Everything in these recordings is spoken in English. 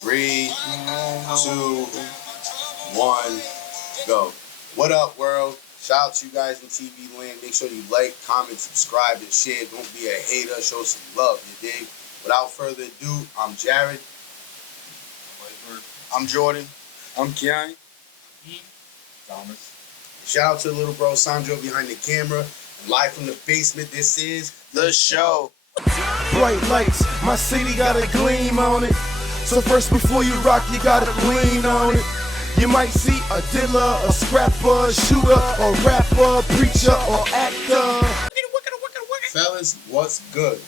3, 2, 1, go. What up, world? Shout out to you guys in TV land. Make sure you like, comment, subscribe, and share. Don't be a hater. Show some love, you dig? Without further ado, I'm Jared. I'm Jordan. I'm Keanu. Thomas. Shout out to little bro Sandro behind the camera. Live from the basement, this is The Show. Bright lights, my city got a gleam on it. So first before you rock, you gotta lean on it. You might see a dealer, a scrapper, a shooter, a rapper, preacher, or actor. Fellas, what's good?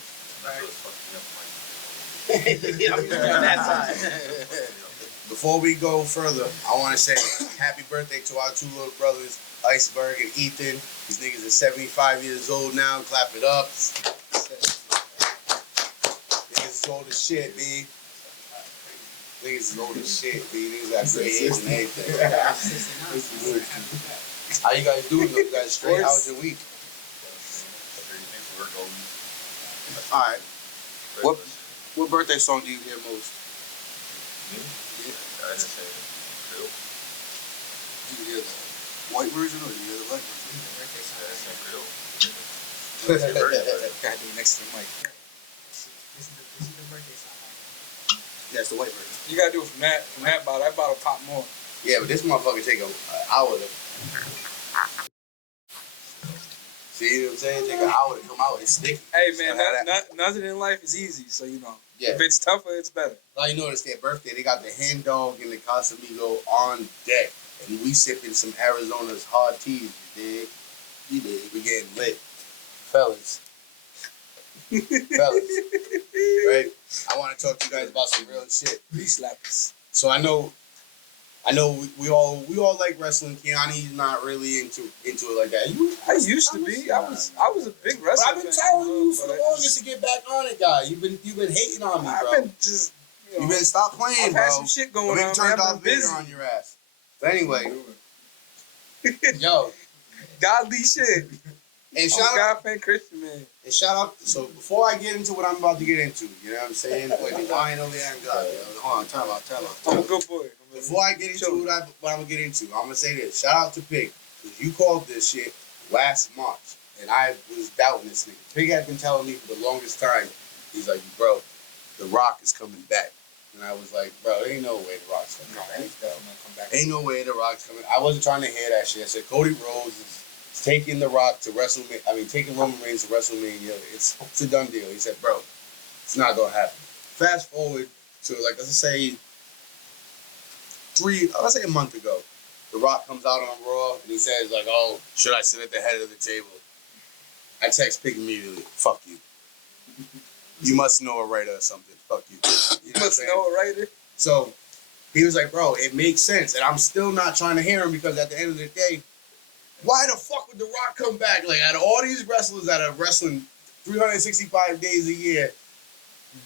Before we go further, I want to say happy birthday to our two little brothers, Iceberg and Ethan. These niggas are 75 years old now. Clap it up. Niggas is old as shit, B. Niggas is old as shit, B. Niggas got gray hairs and everything. How you guys doing, though? You guys straight? How was your week? Alright. What birthday song do you hear most? I just say Creole. Do you hear the white version or do you hear the black version? Gotta do it next to the mic. This is the birthday song. Yeah, it's the white version. You gotta do it from that bottle. That bottle pop more. Yeah, but this motherfucker take an hour to... See what I'm saying? Take an hour to come out. It's sticky. Hey man, nothing in life is easy. So you know, Yeah. if it's tougher, it's better. Now you notice their birthday, they got the Hen Dog and the Casamigo on deck. And we sipping some Arizona's hard teas, you dig? You dig? We getting lit. Fellas. Right? I want to talk to you guys about some real shit. These slappers. So I know we all like wrestling. Keanu's not really into it like that. I used to be. I was a big But wrestler. I've been telling you for the longest to get back on it, guy. You've been hating on me, bro. I've been just. You better stop playing, I've bro. had some shit going We on. turned man. I've off been Vader busy. on your ass. But anyway, yo, Godly shit. and I'm shout a out, God fan Christian man. and shout out. So before I get into what I'm about to get into, you know what I'm saying? Wait, why ain't over there and God? Hold on, time out. I'm a good boy. Before I get into what I'm gonna get into, I'm gonna say this. Shout out to Pig. You called this shit last March, and I was doubting this nigga. Pig had been telling me for the longest time. He's like, bro, The Rock is coming back. And I was like, bro, there ain't no way The Rock's coming back. Ain't no way The Rock's coming. I wasn't trying to hear that shit. I said Cody Rhodes is taking The Rock to WrestleMania. I mean, taking Roman Reigns to WrestleMania. It's a done deal. He said, bro, it's not gonna happen. Fast forward to let's say a month ago. The Rock comes out on Raw and he says like, oh, should I sit at the head of the table? I text Pig immediately. Fuck you. You must know a writer or something. Fuck you. You know Must know a writer. So he was like, bro, it makes sense. And I'm still not trying to hear him because at the end of the day, why the fuck would The Rock come back? Like, out of all these wrestlers that are wrestling 365 days a year,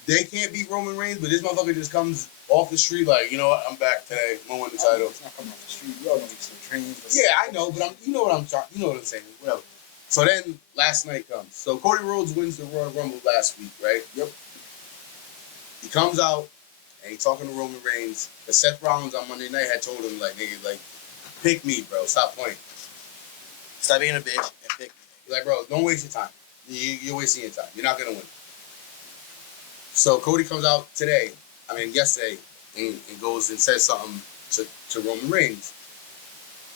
they can't beat Roman Reigns, but this motherfucker just comes off the street like, you know what, I'm back today. I'm gonna win the title. It's not coming off the street. We all know he's still trained. Yeah, I know, but you know what I'm saying. Whatever. So then last night comes. So Cody Rhodes wins the Royal Rumble last week, right? Yep. He comes out and he's talking to Roman Reigns. But Seth Rollins on Monday night had told him, like, nigga, like, pick me, bro. Stop playing. Stop being a bitch and pick me. He's like, bro, don't waste your time. You're wasting your time. You're not gonna win. So Cody comes out yesterday, and goes and says something to Roman Reigns.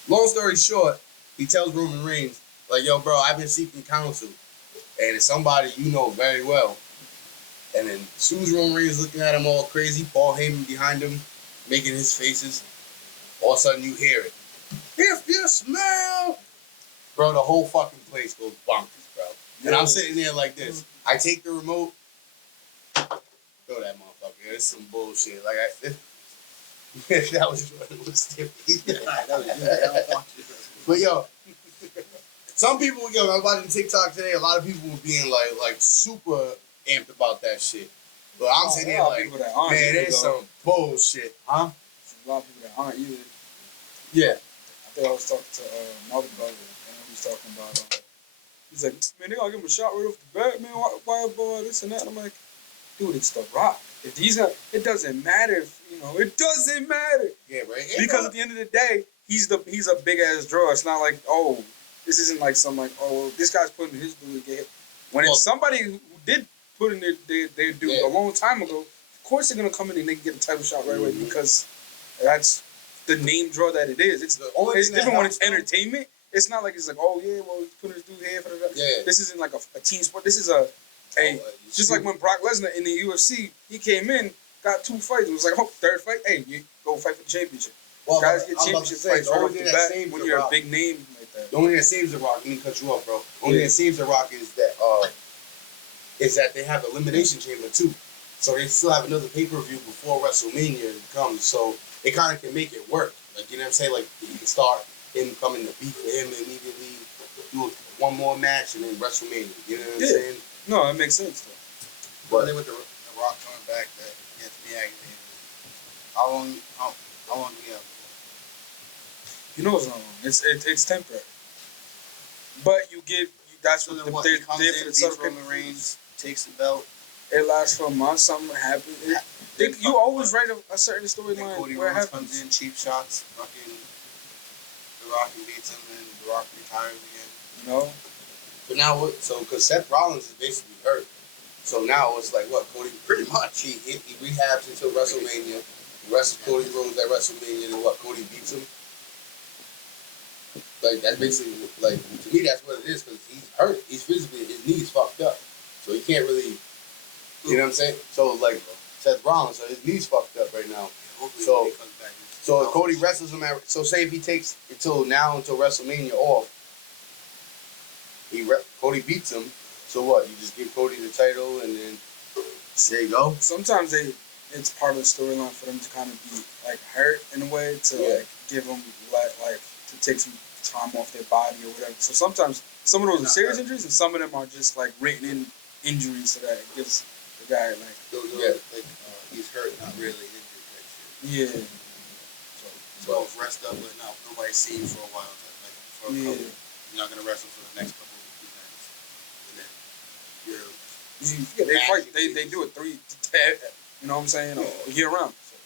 Long story short, he tells Roman Reigns, like, yo, bro, I've been seeking counsel, and it's somebody you know very well. And then as soon as Roman Reigns is looking at him all crazy, Paul Heyman behind him, making his faces, all of a sudden you hear it. If you smell... Bro, the whole fucking place goes bonkers, bro. And I'm sitting there like this. I take the remote, throw that motherfucker. It's some bullshit. Like, that was stupid. But yo, some people, I was watching TikTok today. A lot of people were being like super amped about that shit. But I'm sitting there like, man, there's some bullshit, huh? A lot of people that aren't either. Yeah. I think I was talking to Melvin Brother, and he was talking about. He's like, man, they gonna give him a shot right off the bat, man. Why this and that? And I'm like, dude, it's The Rock. If these are, it doesn't matter. If, it doesn't matter Yeah, right. because at the end of the day, he's a big ass draw. It's not like this isn't like some like this guy's putting his dude to get hit. When it's somebody who did put in their dude a long time ago, of course they're gonna come in and they can get a title shot right away because that's the name draw that it is. It's different when it's entertainment. It's not like it's like he's putting his dude here for the This isn't like a team sport. This is just like when Brock Lesnar in the UFC, he came in, got 2 fights. It was like, third fight, hey, you go fight for the championship. Well, guys get championship fights right off the bat when you're a big name like that. The only thing that saves The Rock, let me cut you off, bro. The only thing that saves The Rock is that they have Elimination Chamber too. So they still have another pay-per-view before WrestleMania comes. So it kind of can make it work. Like, you know what I'm saying? Like, you can start him coming to beat for him immediately, do one more match, and then WrestleMania. You know what I'm saying? No, that makes sense, though. But then with the Rock coming back, that gets me aggravated. How long do we have? You know it's not long. It's temporary. But that's what He they're comes there in, for the beats certificate. Roman Reigns, takes the belt. It lasts for a month. Something happens. You always write a certain Then storyline Cody where it Rhodes happens. comes in, cheap shots, fucking The Rock beats him, and The Rock retires again. You know. But now what? So, because Seth Rollins is basically hurt. So now it's like what? Cody, pretty much, he rehabs until WrestleMania. He wrestles Cody Rhodes at WrestleMania, and what? Cody beats him. Like, that's basically, like, to me, that's what it is, because he's hurt. He's physically, his knee's fucked up. So he can't really, you know what I'm saying? So, like, Seth Rollins, so his knee's fucked up right now. Hopefully So- when he comes back. So if Cody wrestles him so say if he takes until WrestleMania off, Cody beats him. So what? You just give Cody the title and then there you go. Sometimes it's part of the storyline for them to kind of be like hurt in a way to like give them like to take some time off their body or whatever. So sometimes some of those are serious injuries and some of them are just like written in injuries so that it gives the guy like He's hurt, not really injured. Like shit. yeah. So rest up, but nobody's seen you for a while. Like for a couple, you're not gonna wrestle for the next couple of events, and then They fight. They do it 3 to 10. You know what I'm saying? Year round. So.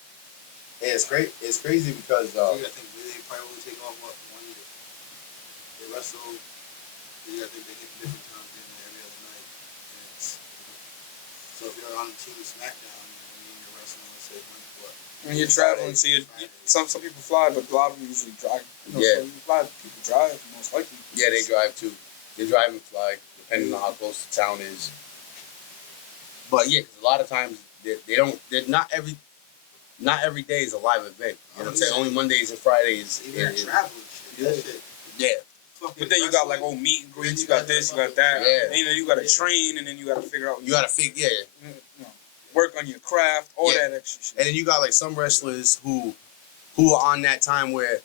Yeah, it's crazy because I think they probably only take off 1 year. They wrestle. I think they hit different times every other night. So if you're on the team SmackDown, you're wrestling, let's say When you're traveling, some people fly, but a lot of them usually drive. So a lot of people drive, most likely. yeah, they drive too. They drive and fly depending on how close the town is. But yeah, because a lot of times they don't. They're not every day is a live event. You know what I'm saying? Only Mondays and Fridays. even traveling shit. That shit. Yeah. But then you got like meet and greets, you got this, you got that. Yeah. And you got to train, and then you got to figure out. You gotta figure, work on your craft, all that extra shit. And then you got like some wrestlers who are on that time where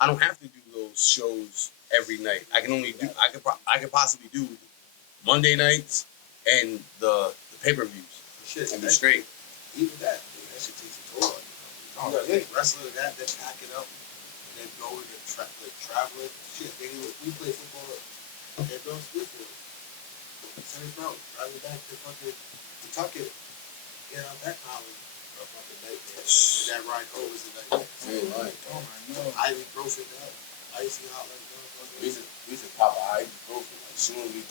I don't have to do those shows every night. I can only do I could possibly do Monday nights and the pay-per-views Shit, and be straight. Even that shit takes a toll on you. You got wrestlers that pack it up and then go and travel it. Shit, we play football at Bell Smithfield. Semi Pro, drive it back to fucking Kentucky. Get out that college. Fucking nightmare. And that ride home was a nightmare. Right. Oh my god. Ibuprofen up, icy hot like We used to pop an ibuprofen as soon as we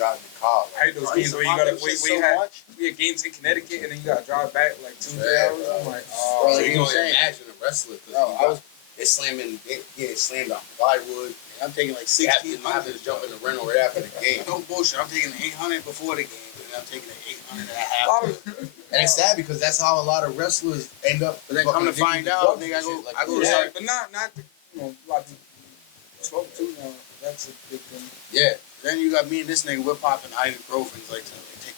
got in the car. I hate those games where you gotta wait. We had games in Connecticut, and then you gotta drive back like 2-3 hours. I'm like, Bro, you you know know, what I'm saying? imagine a wrestler because it's slammed on plywood. I'm taking like You have to 1600. jump in the rental right after the game. No bullshit. I'm taking the 800 before the game, and I'm taking the 800 and a a half. lot of And it's sad because that's how a lot of wrestlers end up. But then come to find out, nigga, I go to yeah, start. but not a lot of smoke too. Now that's a big thing. Yeah. Then you got me and this nigga, we're popping ibuprofens like to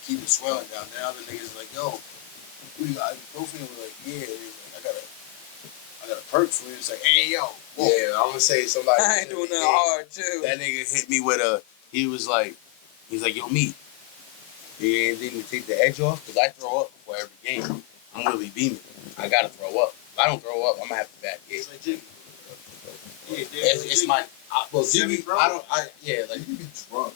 keep the swelling down. Then other niggas like, yo, who you got ibuprofen? And we're like, yeah. And he's like, I got a perk for you. It's like, hey, yo. Whoa. Yeah, I'm gonna say somebody. I ain't doing nothing hard too. That nigga hit me with he's like, yo, me. He didn't take the edge off because I throw up before every game. I'm really beaming. I gotta throw up. If I don't throw up, I'm gonna have to back it. It's like Jiggy. Yeah, It's my. Well, Jimmy, Semi-pro? like, You be drunk.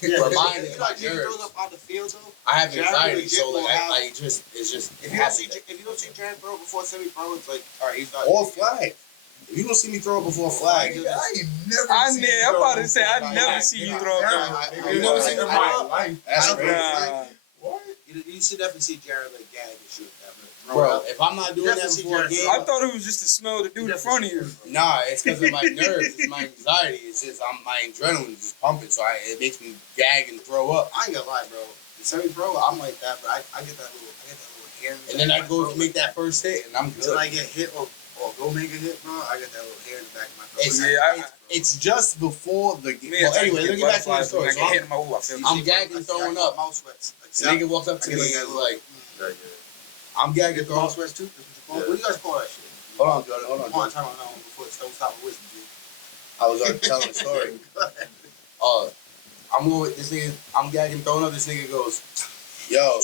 But mine is You know, my he throws nerves. up on the field though. I have Jared anxiety, legit so will like have- I just it's just If you don't see Jared throw before semi-pro, it's like, all right, he's not. or flag. If you don't see me throw it before flag, I ain't never I'm seen you about throw to say, I before. never Like, see you yeah, throw Never. up. I You never seen seen him it. throw up? life. That's I don't crazy. Nah. What? You should definitely see Jared like gag and shoot that. Bro, if I'm not doing that Definitely before a Jared game, I thought it was just to smell the dude in front of you. nah, it's because of my nerves. It's my anxiety. It's just my adrenaline is just pumping, so it makes me gag and throw up. I ain't gonna lie, bro. In semi-pro, I'm like that, but I get that little hair. And then I go to make that first hit, and I'm Until good. I get hit or go make a hit, bro. I get that little hair in the back of my throat. It's, Yeah, it's just before the game. Me, Well, I anyway, let me get back to my story. I So get hit I'm, in my ooh, I feel I'm gagging, throwing up. Mouth sweats. Like, the nigga walks up to I me get and is that like, I'm gagging, Get the throwing mouth sweats too? That's what you call it? What do you guys call that shit? Hold on, Jordan. Hold on, Come on, Jordan. time out now before it don't stop with wisdom, G. I was telling the story. I'm going with this nigga. I'm gagging, throwing up. This nigga goes, yo.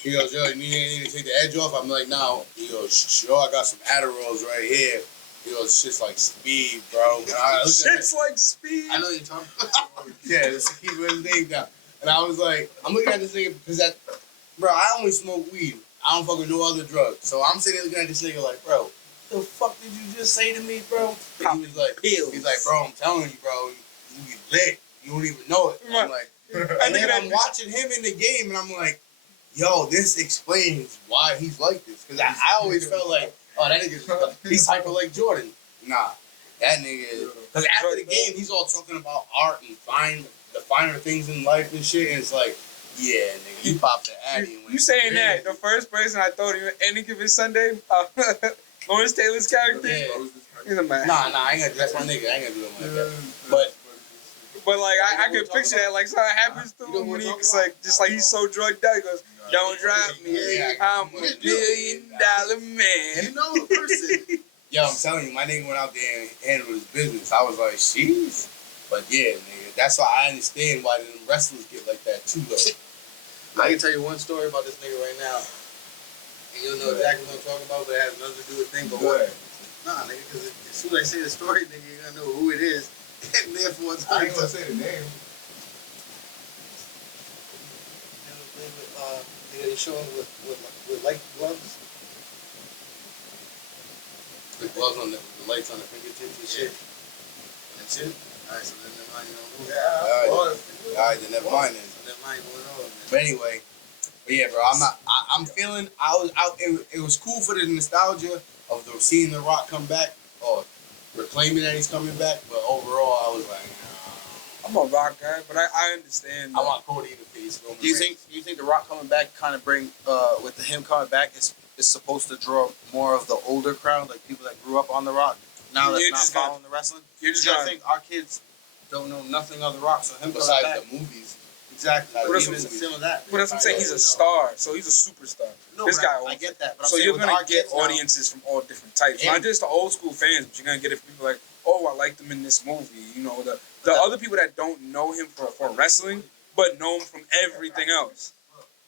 He goes, yo, you need to take the edge off? I'm like, no. He goes, sure, I got some Adderalls right here. He goes, shit's like speed, bro. And I looked at Shit's like speed. I know you're talking about. Yeah, he wrote his name down. And I was like, I'm looking at this nigga because bro, I only smoke weed. I don't fuck with no other drugs. So I'm sitting there looking at this nigga like, bro, the fuck did you just say to me, bro? And he was like, he's like, bro, I'm telling you, bro, you be lit. You don't even know it. And I'm like, and then I'm watching him in the game, and I'm like, yo, this explains why he's like this. Because I always felt like, oh, that nigga's he's hyper like Jordan. Nah, that nigga. Because after the game, he's all talking about art and the finer things in life and shit. And it's like, yeah, nigga, you popped the addy. and went You saying that, crazy. the first person I thought of any given Sunday, Lawrence Taylor's character, Yeah. he's a man. Nah, I ain't gonna. That's my nigga. I ain't gonna do him like that. But But like, I You know could what I'm picture talking that, like something happens to You know him what when I'm he's talking like, just like he's so drugged out, he goes, don't drop me, Yeah. I'm $1 million man. You know the person. yo, I'm telling you, my nigga went out there and handled his business. I was like, sheesh. But yeah, nigga, that's why I understand why them wrestlers get like that too, though. I can tell you one story about this nigga right now. And you'll know exactly what I'm talking about, but it has nothing to do with thing. But what? Nah, nigga, because as soon as I say the story, nigga, you're gonna know who it is. And therefore, it's I ain't gonna say the name. Nigga, they show him with light gloves. The gloves on the lights on the fingertips and shit. That's it. Alright, so then never mind, you don't know. Yeah, Alright, then never mind then. So never mind going on, man. But anyway, yeah, bro, I'm feeling. It was cool for the nostalgia of seeing The Rock come back or reclaiming that he's coming back. But overall, I was like, I'm a rock guy, but I understand. I want Cody to face Roman Do you Reigns. think The Rock coming back kind of bring with him coming back is supposed to draw more of the older crowd, like people that grew up on The Rock now that's You're not just gonna- following the wrestling? You're just I gonna, think our kids don't know nothing of The Rock, so him coming Besides back the movies, exactly. But But that's even what- some of that. but that's what I'm saying. He's a star, so he's a superstar. No, This but guy I owns get that. But I'm So saying you're with gonna our get kids now- audiences from all different types, Yeah. not just the old school fans, but you're gonna get it from people like, oh, I liked him in this movie. You know, the other people that don't know him for wrestling, but know him from everything else.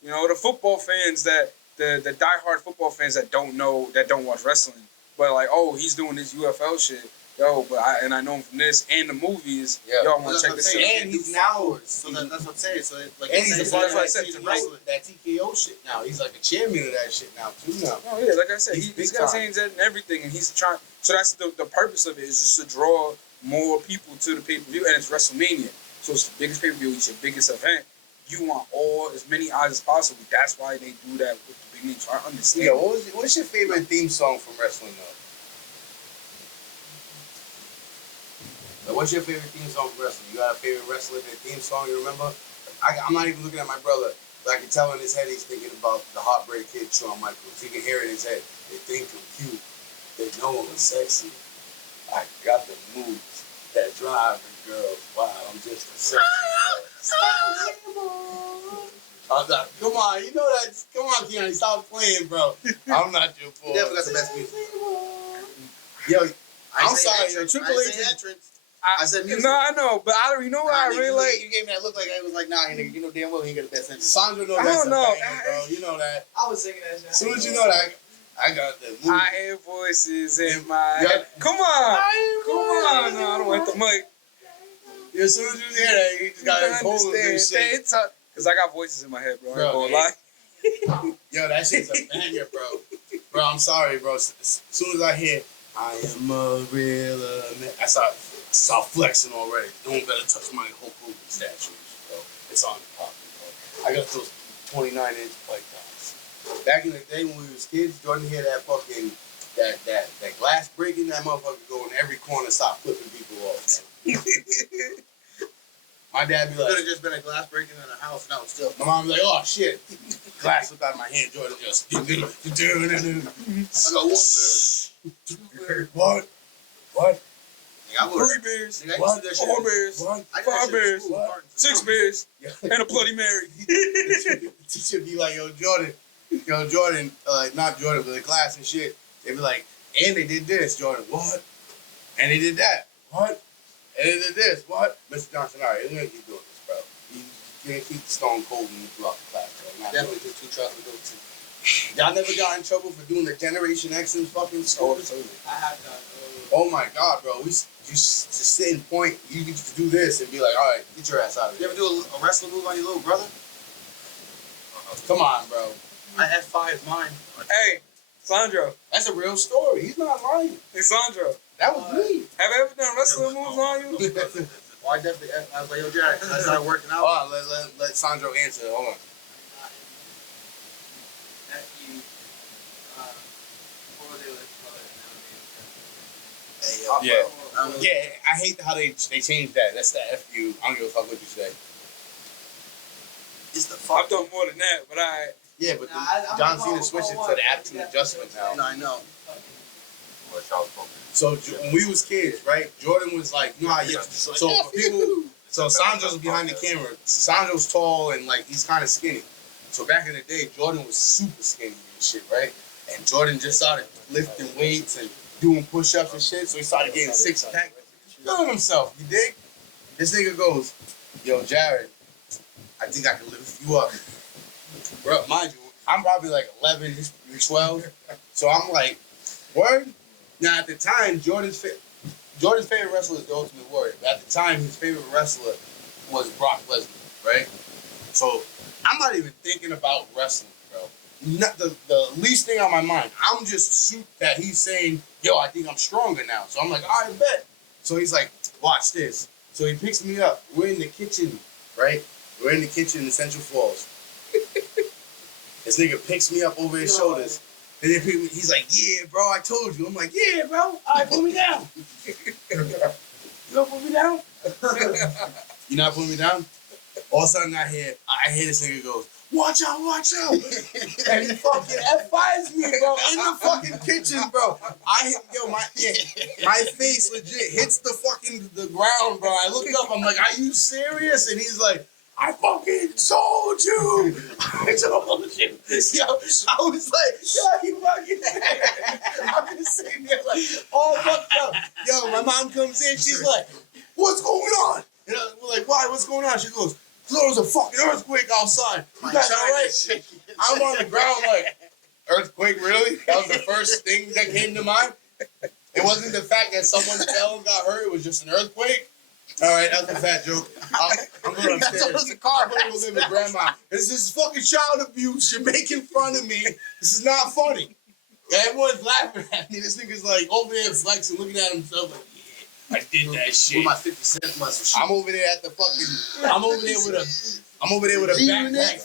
You know, the football fans the diehard football fans that don't watch wrestling, but like, oh, he's doing this UFL shit. Yo, but I know him from this and the movies. Yeah. Yo, I Well, want that's to check what this I'm shit saying. out. and he's now, So that's what I'm saying. So like, and he's it's a part of that's what I said, that right. that TKO shit now. He's like a chairman of that shit now too. Now, Oh yeah, like I said, He's he's big got his time. hands in everything, and he's trying. So that's the purpose of it, is just to draw more people to the pay-per-view, and it's WrestleMania, so it's the biggest pay-per-view, it's your biggest event. You want as many eyes as possible. That's why they do that with the big names. So I understand. yo, what's your favorite theme song from wrestling though? Like, what's your favorite theme song from wrestling? You got a favorite wrestler theme song you remember? I'm not even looking at my brother, but I can tell in his head he's thinking about the Heartbreak Kid, Shawn Michaels. He can hear it in his head. They think I'm cute. They know I'm sexy. I got the moves that drive the girls wild. I'm just a sexy boy. I'm not, come on, you know that. Come on, Keanu, stop playing, bro. I'm not your boy. You definitely got the best music. Yo, I I'm say sorry, entrance. Triple I H say is- entrance. I said music. No, I know, but you know what I really like? You gave me that look like I was like, nah, nigga, you know damn well he ain't got the best entrance. Sandra knows I that's don't a know. banger, bro. You know that. I was singing that shit. As soon as you know that, I got the movie. I hear voices in my Yeah. head. Come on, come on. No, I don't want the mic. As soon as you hear that, you just gotta hold this shit. Because I got voices in my head, bro. I ain't Bro, gonna lie. Yo, that shit's a banger, bro. Bro, I'm sorry, bro. As soon as I hear, I am a real man, I start flexing already. Don't better touch my Hulk Hogan statues, bro. It's on popping, bro. I got those 29-inch pythons. Back in the day when we was kids, Jordan hear that fucking that glass breaking, that motherfucker go in every corner, stop flipping people off. My dad be Could like, have just been a glass breaking in a house, and that was still. my mom be like, oh shit, glass slipped out of my hand. Jordan just, I go, what? What? I would. 3 beers, Nigga, I used to What? do that shit. 4 beers, What? I did that 5 shit in beers, school, What? Martin. 6 beers, Yeah. and a Bloody Mary. The teacher be like, yo, Jordan, not Jordan, but the class and shit. They be like, and they did this, Jordan, what? And they did that, what? And they did this, what? Mr. Johnson, all right, you're gonna keep doing this, bro. You can't keep the stone cold when you throughout the class, bro. Not doing Definitely just 2 chocolate milk tea. it. Y'all never got in trouble for doing the Generation X in fucking school? I had that. Oh my God, bro. We just sit and point. You get to do this and be like, all right, get your ass out of You here. ever do a wrestling move on your little brother? Come on, bro. I F5 mine. Hey, Sandro. That's a real story. He's not lying. Hey, Sandro. That was me. Have you ever done wrestling moves on you? Well, I definitely. I was like, yo, Jared, I started working out. Oh, let Sandro answer. Hold on. Yeah. Yeah, I hate how they changed that. That's the F you. I don't give a fuck what you say. It's the I've fuck. done more than that, but Yeah, but John Cena switched it to the action adjustment now. No, I know. So when we was kids, right? Jordan was like, you know how you. So for people, so Sandro's behind the camera. Sandro's tall and like he's kind of skinny. So back in the day, Jordan was super skinny and shit, right? And Jordan just started lifting weights and doing push-ups and shit. So he started getting 6-pack, feeling himself. You dig? This nigga goes, yo, Jared, I think I can lift you up. Bro, mind you, I'm probably like 11, 12. So I'm like, word? Now at the time, Jordan's favorite wrestler is the Ultimate Warrior. But at the time, his favorite wrestler was Brock Lesnar, right? So I'm not even thinking about wrestling, bro. Not the least thing on my mind. I'm just suit that he's saying, yo, I think I'm stronger now. So I'm like, all right, bet. So he's like, watch this. So he picks me up. We're in the kitchen, right? We're in the kitchen in Central Falls. This nigga picks me up over his shoulders. And then he's like, yeah, bro, I told you. I'm like, yeah, bro. All right, put me down. You gonna put me down? You not putting me down? All of a sudden I hear this nigga goes, watch out, watch out. And he fucking F5s me, bro, in the fucking kitchen, bro. My face legit hits the ground, bro. I look up, I'm like, are you serious? And he's like, I fucking told you. I told you. Yo, I was like, yo, you fucking. I'm just sitting there like, all fucked up. Yo, my mom comes in, she's like, what's going on? And we're like, why? What's going on? She goes, there was a fucking earthquake outside. You guys all right? I'm on the ground like, earthquake, really? That was the first thing that came to mind? It wasn't the fact that someone fell and got hurt. It was just an earthquake? All right, that's a fat joke. I'm going upstairs. I'm going to go live with grandma. This is fucking child abuse. You're making fun of me. This is not funny. Everyone's laughing at me. This nigga's like over there flexing, looking at himself like, yeah, I did that shit. With my 50 cent muscle. I'm over there at the fucking. I'm over there with a backpack.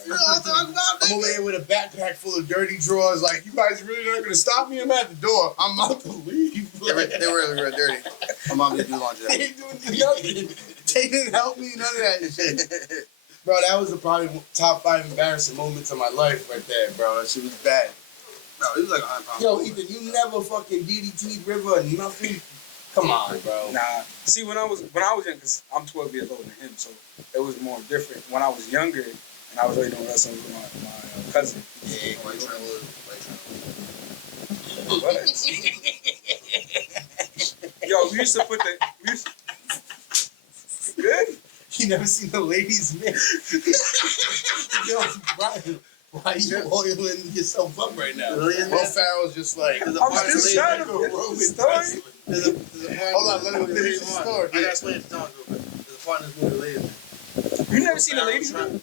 I'm over there with a backpack full of dirty drawers. Like, you guys really not gonna stop me? I'm at the door. I'm about to leave. They were really dirty. My mom didn't do laundry. They didn't do nothing. They didn't help me. None of that shit. Bro, that was probably top 5 embarrassing moments of my life right there, bro. That shit was bad. No, it was like 100 pounds. Yo, Ethan, you never fucking DDT'd River or nothing? Come on, bro. Nah. See, when I was young, because I'm 12 years older than him, so it was more different. When I was younger, and I was already doing wrestling with my cousin. Yeah, white travel. Yo, we used to put You good? You never seen the ladies' man. Yo, Brian, why are you oiling yourself up right now? The ladies' Will man? Ferrell's just like, There's a I'm part of just the trying to ladies' finish the story. There's a part. Hold on, let me finish the story. I gotta explain it to Tom real quick. There's a part in this movie later. You never seen a ladies' man?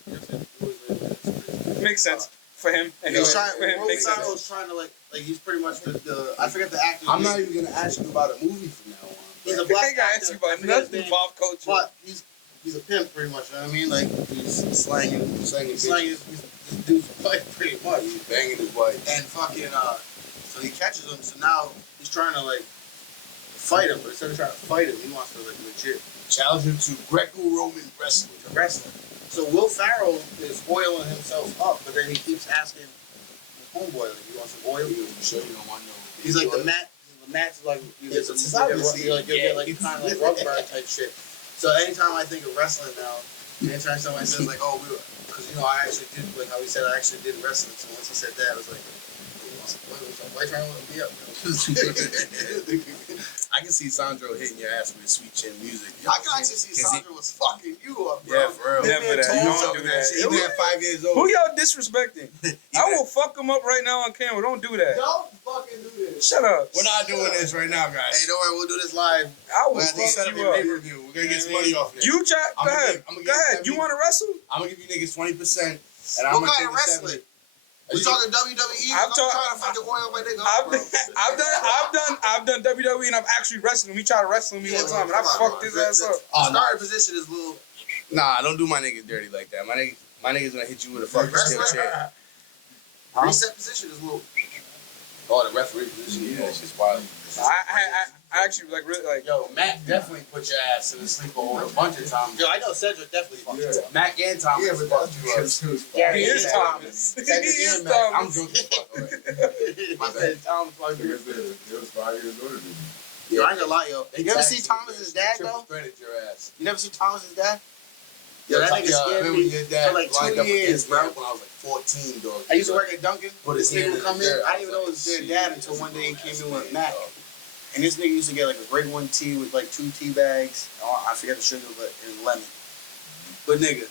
Makes sense for him. And He's for trying. him, Will makes Ferrell sense. is trying to like he's pretty much the I forget the actor. I'm not even gonna ask you about a movie from now on. He's a I black ain't gonna ask actor. you I about forget his nothing name, pop culture. but he's a pimp pretty much. You know what I mean? Like he's slanging Slanging this dude's wife pretty much. He's banging his wife. And fucking so he catches him. So now he's trying to like fight him, but instead of trying to fight him, he wants to like legit Challenge him to Greco-Roman wrestling. wrestling. So Will Ferrell is oiling himself up, but then he keeps asking his homeboy, like, you want some oil? You sure you don't want no? He's like the mat's like you get some it's obviously- you get like kind of like rubber burn type shit. So anytime I think of wrestling now, anytime somebody says like, oh, because I actually did like how he said I actually did wrestling. So once he said that, I was like, you want some oil? Why trying to be up? I can see Sandro hitting your ass with sweet chin music. I can actually see Sandra was fucking you up, bro. Yeah, for real. Never that. Told Don't him do that. shit. Even at 5 years old. Who y'all disrespecting? I will fuck him up right now on camera. Don't do that. Don't fucking do this. Shut up. We're not doing this right now, guys. Hey, don't worry, we'll do this live. I will Well, I think set fuck up you your up. pay-per-view. We're gonna get some money off this. You try. I'm Go gonna ahead. give- I'm gonna Go give ahead. You 70. want to wrestle? I'm gonna give you niggas 20%, and I'm What gonna kind take of the wrestling? 70. We talking WWE? I'm I'm trying talking- to fucking oil my nigga. I've done WWE and I've actually wrestled him. He tried to wrestle me one time and I fucked his ass up. Oh, no. Starting position is little. Nah, don't do my niggas dirty like that. My niggas gonna hit you with a fucking steel chair. Huh? Reset position is little. Oh, the referee position, yeah, that shit's wild. I actually like really like. Yo, Mac definitely put your ass in the sleeper over a bunch of times. Yo, I know Cedric definitely fucked you up. Mac and Thomas Yeah, but fucked that's you up. because he was Yeah, He is yeah. Thomas. He Cedric is and Mac. I'm Thomas. drunk as fuck already. My bad, Thomas fucked you up. Because they was 5 years older than me. Yo, I ain't gonna lie, yo. They You ever tagged see you, Thomas's they dad triple though? threaded your ass. You never see Thomas's dad? Yo, that nigga Yo, scared remember me your dad for like lined 2 up years, against bro. Mac when I was like 14, dog. I used to work at Dunkin'. Put his This nigga hand would in come his in. hair. I didn't even know it was their dad until one day he came in with Mac. And this nigga used to get like a grade 1 tea with like 2 tea bags. Oh, I forget the sugar, but and lemon. But nigga,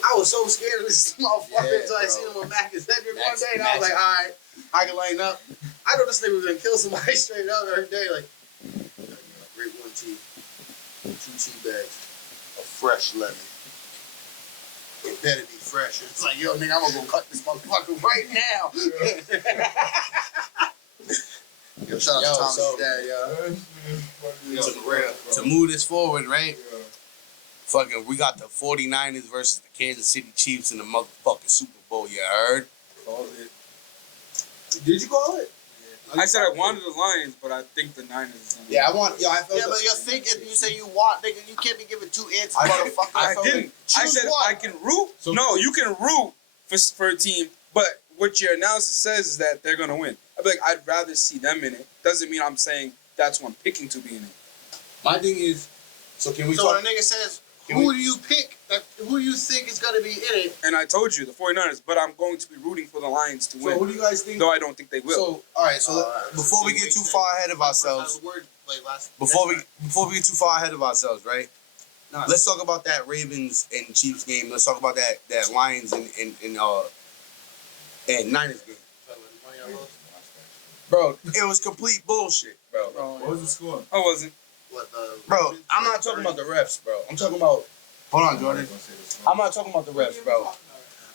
I was so scared of this motherfucker Yeah, until I bro. seen him with Mac and Cedric one Max- day, and I was Max- like, all right, I can line up. I know this nigga was gonna kill somebody straight up every day. Like, grade 1 tea, 2 tea bags, a fresh lemon. It better be fresh. It's like, yo, nigga, I'm gonna go cut this motherfucker right now. Yo, shout out Yo, to Thomas' so- dad, yo. Yo, for real. To move this forward, right? Yeah. Fucking, we got the 49ers versus the Kansas City Chiefs in the motherfucking Super Bowl. You heard? Did you call it? I said I wanted the Lions, but I think the Niners is gonna Yeah, I want. Yo, I felt. Yeah, but you think if you say you want, nigga, you can't be giving 2 answers, I- motherfucker. I felt didn't. like- I choose said one. I can root. So- No, you can root for a team, but what your analysis says is that they're gonna win. I'd be like, I'd rather see them in it. Doesn't mean I'm saying that's who I'm picking to be in it. My thing is, so can we So talk? when a nigga says, Can who we- do you pick? Who do you think is gonna be in it? And I told you the 49ers, but I'm going to be rooting for the Lions to So win. who do you guys think? Though I don't think they will. So all right. So Alright, before we so get we too said- far ahead of ourselves, before we get too far ahead of ourselves, right? Nah. Let's talk about that Ravens and Chiefs game. Let's talk about that Lions and Niners game. Bro, it was complete bullshit, bro. What was the score? I wasn't. Bro, I'm not talking about the refs, bro. I'm talking about. Hold on, Jordan. I'm not talking about the refs, bro.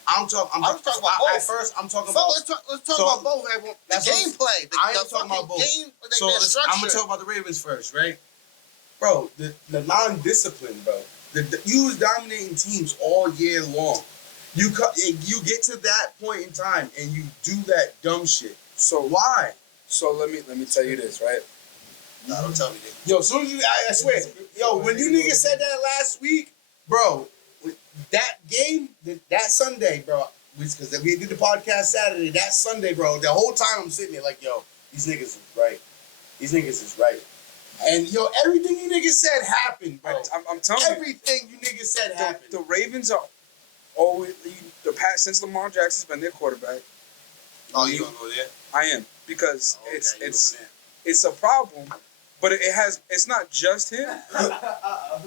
I'm talking about both. At first, I'm talking So about. let's talk So, about both. The that's what- gameplay. I am The talking about fucking both. game. So I'm gonna talk about the Ravens first, right? Bro, the non-discipline, bro. You was dominating teams all year long. You get to that point in time and you do that dumb shit. So Why? So let me tell you this, right? No, don't tell me that. Yo, as soon as I swear, yo, when you niggas said that last week, bro, that game, that Sunday, bro, because we did the podcast Saturday, that Sunday, bro, the whole time I'm sitting there like, yo, these niggas is right. These niggas is right. And yo, everything you niggas said happened, bro. I'm telling you, Everything you niggas said happened. the Ravens are always the past since Lamar Jackson's been their quarterback. Oh, you gonna go there? I am because Okay, you it's going it's a problem, but it's not just him.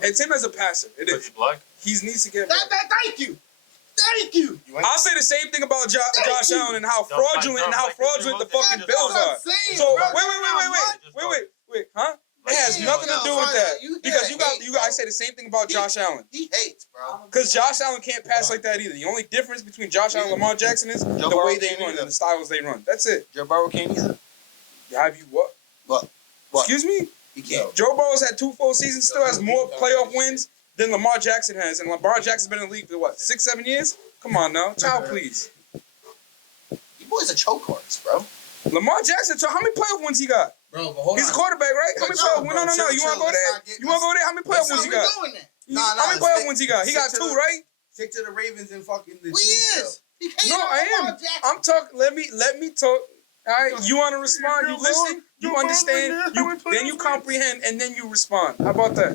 It's him as a passer. It is. Black? He needs to get. Thank you. Thank you. I'll say the same thing about Josh Allen and how Don't fraudulent and how fight, don't fraudulent the fight, fucking don't Bills fight. are. So wait, huh? It has Yeah, nothing to do with that you I say the same thing about Josh Allen. He hates, bro. Because Josh Allen can't pass like that either. The only difference between Josh Allen and Lamar Jackson is the Burrow way they can't run either. and the styles they run. That's it. Joe Burrow can't either. Have you what? What? Excuse me? He can't. Joe Burrow's had 2 full seasons, still has more playoff wins than Lamar Jackson has. And Lamar Jackson's been in the league for what, 6-7 years? Come on now. Child, please. You boys are choke artists, bro. Lamar Jackson, how many playoff wins he got? Bro, but hold He's a on. quarterback, right? How But many yo, playoff wins? bro, No. chill, You want to go let's there? not get- You want to go there? How many playoff wins he got? Doing that. How many playoff wins he got? He got stick 2, to the- right? Stick to the Ravens and fucking the Well, he Chiefs. is. He hates No, I am. Lamar Jackson. I'm talking. Let me talk. All right, you want to respond? You listen. You understand. Then you comprehend, and then you respond. How about that?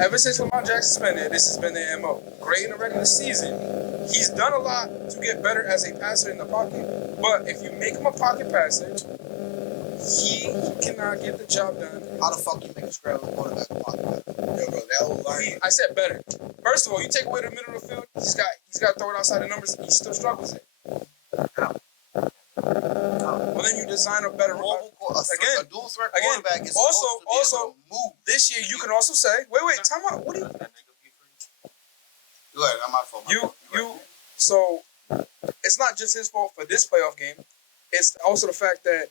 Ever since Lamar Jackson's been there, this has been their MO. Great in the regular season. He's done a lot to get better as a passer in the pocket. But if you make him a pocket passer, he cannot get the job done. How the fuck you make a scramble quarterback a pocket? Yo, bro, that whole line. I said better. First of all, you take away the middle of the field, he's got to throw it outside the numbers. He still struggles it. Well, then you design a better A dual threat again, quarterback is also- supposed to be able to move. This year, you can also say, wait, time out. What do you? Go ahead, I'm my fault. So it's not just his fault for this playoff game. It's also the fact that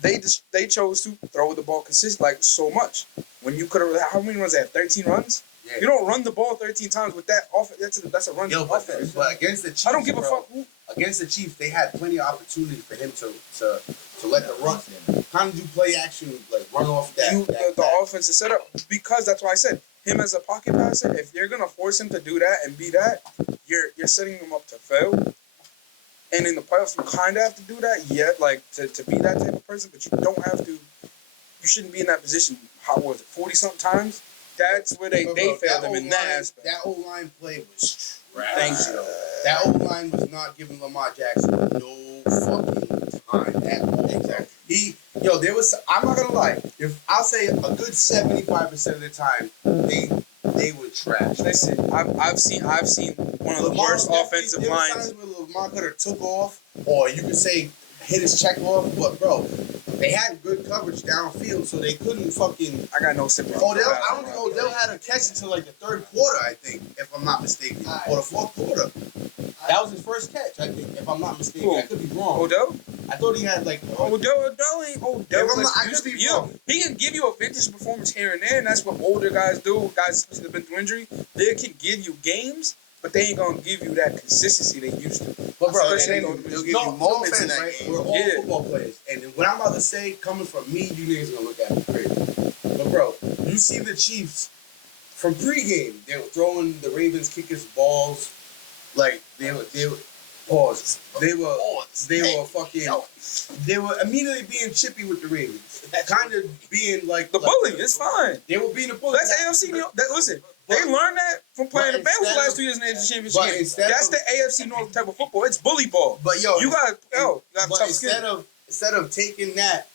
they chose to throw the ball like so much. When you could have, how many runs they have? 13 runs. Yeah. You don't run the ball 13 times with that offense. That's a run Yo, offense. but against the Chiefs, I don't give a bro, fuck who. Against the Chiefs, they had plenty of opportunities for him to let the run, kind of do play action, like run off that. The offense is set up because that's why I said him as a pocket passer. If you're gonna force him to do that and be that, you're setting him up to fail. And in the playoffs, you kind of have to do that, like to be that type of person. But you don't have to. You shouldn't be in that position. How was it? 40-something times. That's where they failed him in that aspect. That O-line play was trash. Thank you. That O-line was not giving Lamar Jackson no fucking time at all. Exactly. There was. I'm not gonna lie. If I'll say a good 75% of the time, they were trash. Listen, I've seen one of the worst offensive there lines. There were times where Lamar could have took off, or you could say hit his check off, but bro, they had good coverage downfield, so they couldn't fucking. I got no sympathy. I don't think Odell had a catch until like the third quarter, I think, if I'm not mistaken, or the fourth quarter. That was his first catch, I think, if I'm not mistaken. I could be wrong. Odell? I thought he had like. Odell ain't Odell. I could be wrong. He can give you a vintage performance here and there, and that's what older guys do. Guys, especially that have been through injury, they can give you games, but they ain't gonna give you that consistency they used to. But bro, They'll give you moments in that game. We're all football players, and what I'm about to say, coming from me, you niggas gonna look at me crazy. But bro, you see the Chiefs from pregame, they were throwing the Ravens kickers balls, like they were pause. They were immediately being chippy with the Ravens, kind of being like The bully, it's fine. They were being a bully. That's AFC North. Listen, they learned that from playing the Bengals the last 2 years in the AFC Championship game. That's the AFC North type of football. It's bully ball. But yo, you got tough skin. Instead of taking that,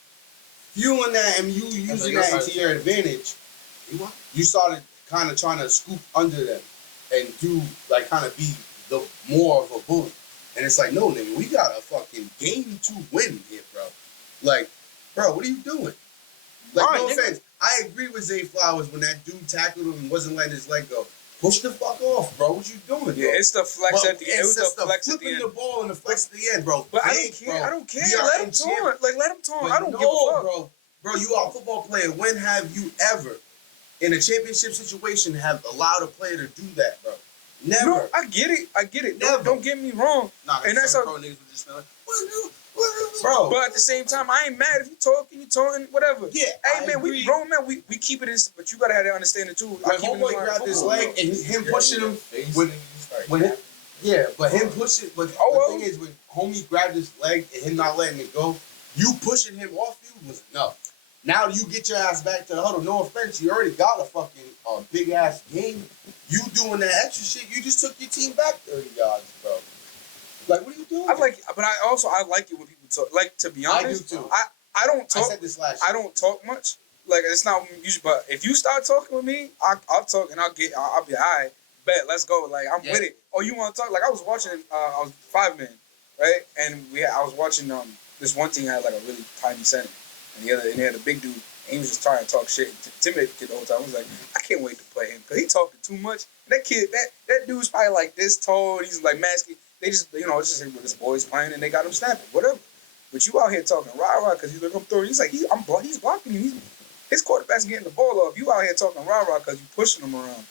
fueling that, and you using that into your advantage, you started kind of trying to scoop under them and do like kind of be the more of a bully. And it's like, no, nigga, we got a fucking game to win here, bro. Like, bro, what are you doing? Like, Right, no nigga. offense. I agree with Zay Flowers when that dude tackled him and wasn't letting his leg go. Push the fuck off, bro. What you doing, bro? Yeah, it's the flex at the end. It was the flex at the flipping end. the ball and the flex at the end, bro. But I Big, don't care. bro. I don't care. We are Let in him champ- taunt. Like, let him taunt. But I don't no, give a fuck. bro, you are a football player. When have you ever, in a championship situation, have allowed a player to do that, bro? Never. No, I get it. Never. Don't get me wrong. And that's how. pro niggas would just be like, Bro. But at the same time, I ain't mad if you talking, whatever. Yeah, Hey I man, agree. we grown men. We keep it in, but you gotta have that understanding too. When homeboy grabbed his leg and him pushing him, but him pushing, but the thing is, when homie grabbed his leg and him not letting it go, you pushing him off you was enough. Now you get your ass back to the huddle. No offense, you already got a fucking big ass game. You doing that extra shit, you just took your team back 30 yards, bro. Like, what are you doing? I like it when people talk. Like, to be honest, I do too. I don't I talk. said this last I year. don't talk much. Like, it's not usually. But if you start talking with me, I'll talk and I'll be all right. Bet, let's go. Like, I'm with it. Oh, you want to talk? Like, I was watching. I was 5-man, right? And I was watching. This one team had like a really tiny center, and they had a big dude. And he was just trying to talk shit and intimidate the kid the whole time. I was like, I can't wait to play him because he talking too much. And that kid, that dude's probably like this tall. He's like masky. They just, it's just with his boys playing and they got him snapping, whatever. But you out here talking rah because he's like, I'm throwing. He's like, he's blocking you. His quarterback's getting the ball off. You out here talking rah because you pushing him around.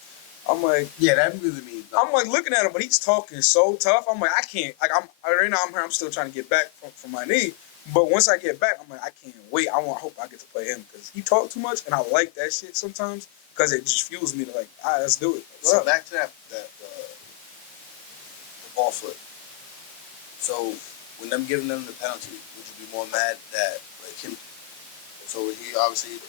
I'm like, Yeah, that really means nothing. I'm like looking at him, but he's talking so tough. I'm like, I can't. Like right now, I'm here. I'm still trying to get back from my knee. But once I get back, I'm like, I can't wait. I hope I get to play him because he talk too much, and I like that shit sometimes because it just fuels me to like, all right, let's do it. So back to the ball flip. So when them giving them the penalty, would you be more mad that like him? So he obviously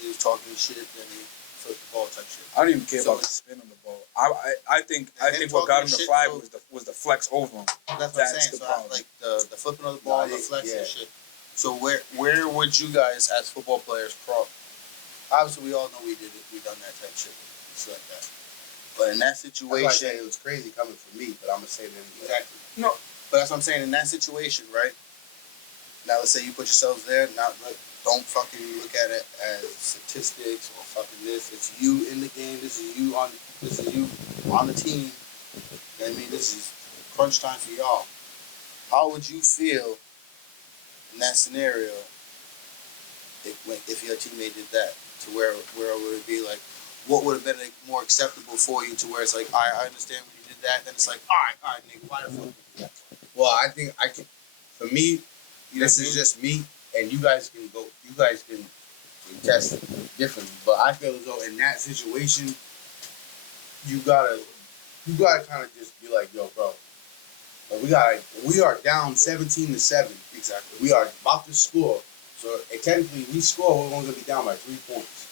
he was talking shit, then he flipped the ball type shit. I don't even care about the spin on the ball. I think what got him the flag was the flex over him. That's what I'm saying. the So problem. like the flipping of the ball, the flex yeah. and shit. So where would you guys as football players cross? Obviously, we all know we did it. We done that type shit. It's like that. But in that That's why I situation, say it was crazy coming from me, but I'm gonna say that anyway. exactly. No. But that's what I'm saying. In that situation, right? Now let's say you put yourselves there. Don't fucking look at it as statistics or fucking this. It's you in the game. This is you on the team. You know what I mean? This is crunch time for y'all. How would you feel in that scenario if your teammate did that? To where would it be like? What would have been more acceptable for you to where it's like, I understand when you did that. Then it's like, all right, nigga, why the fuck did you do that? Well, I think I can. For me, this is just me, and you guys can test it differently. But I feel as though in that situation, you gotta kind of just be like, yo, bro, like we are down 17-7. Exactly. We are about to score. So technically, we score, we're only gonna be down by 3 points.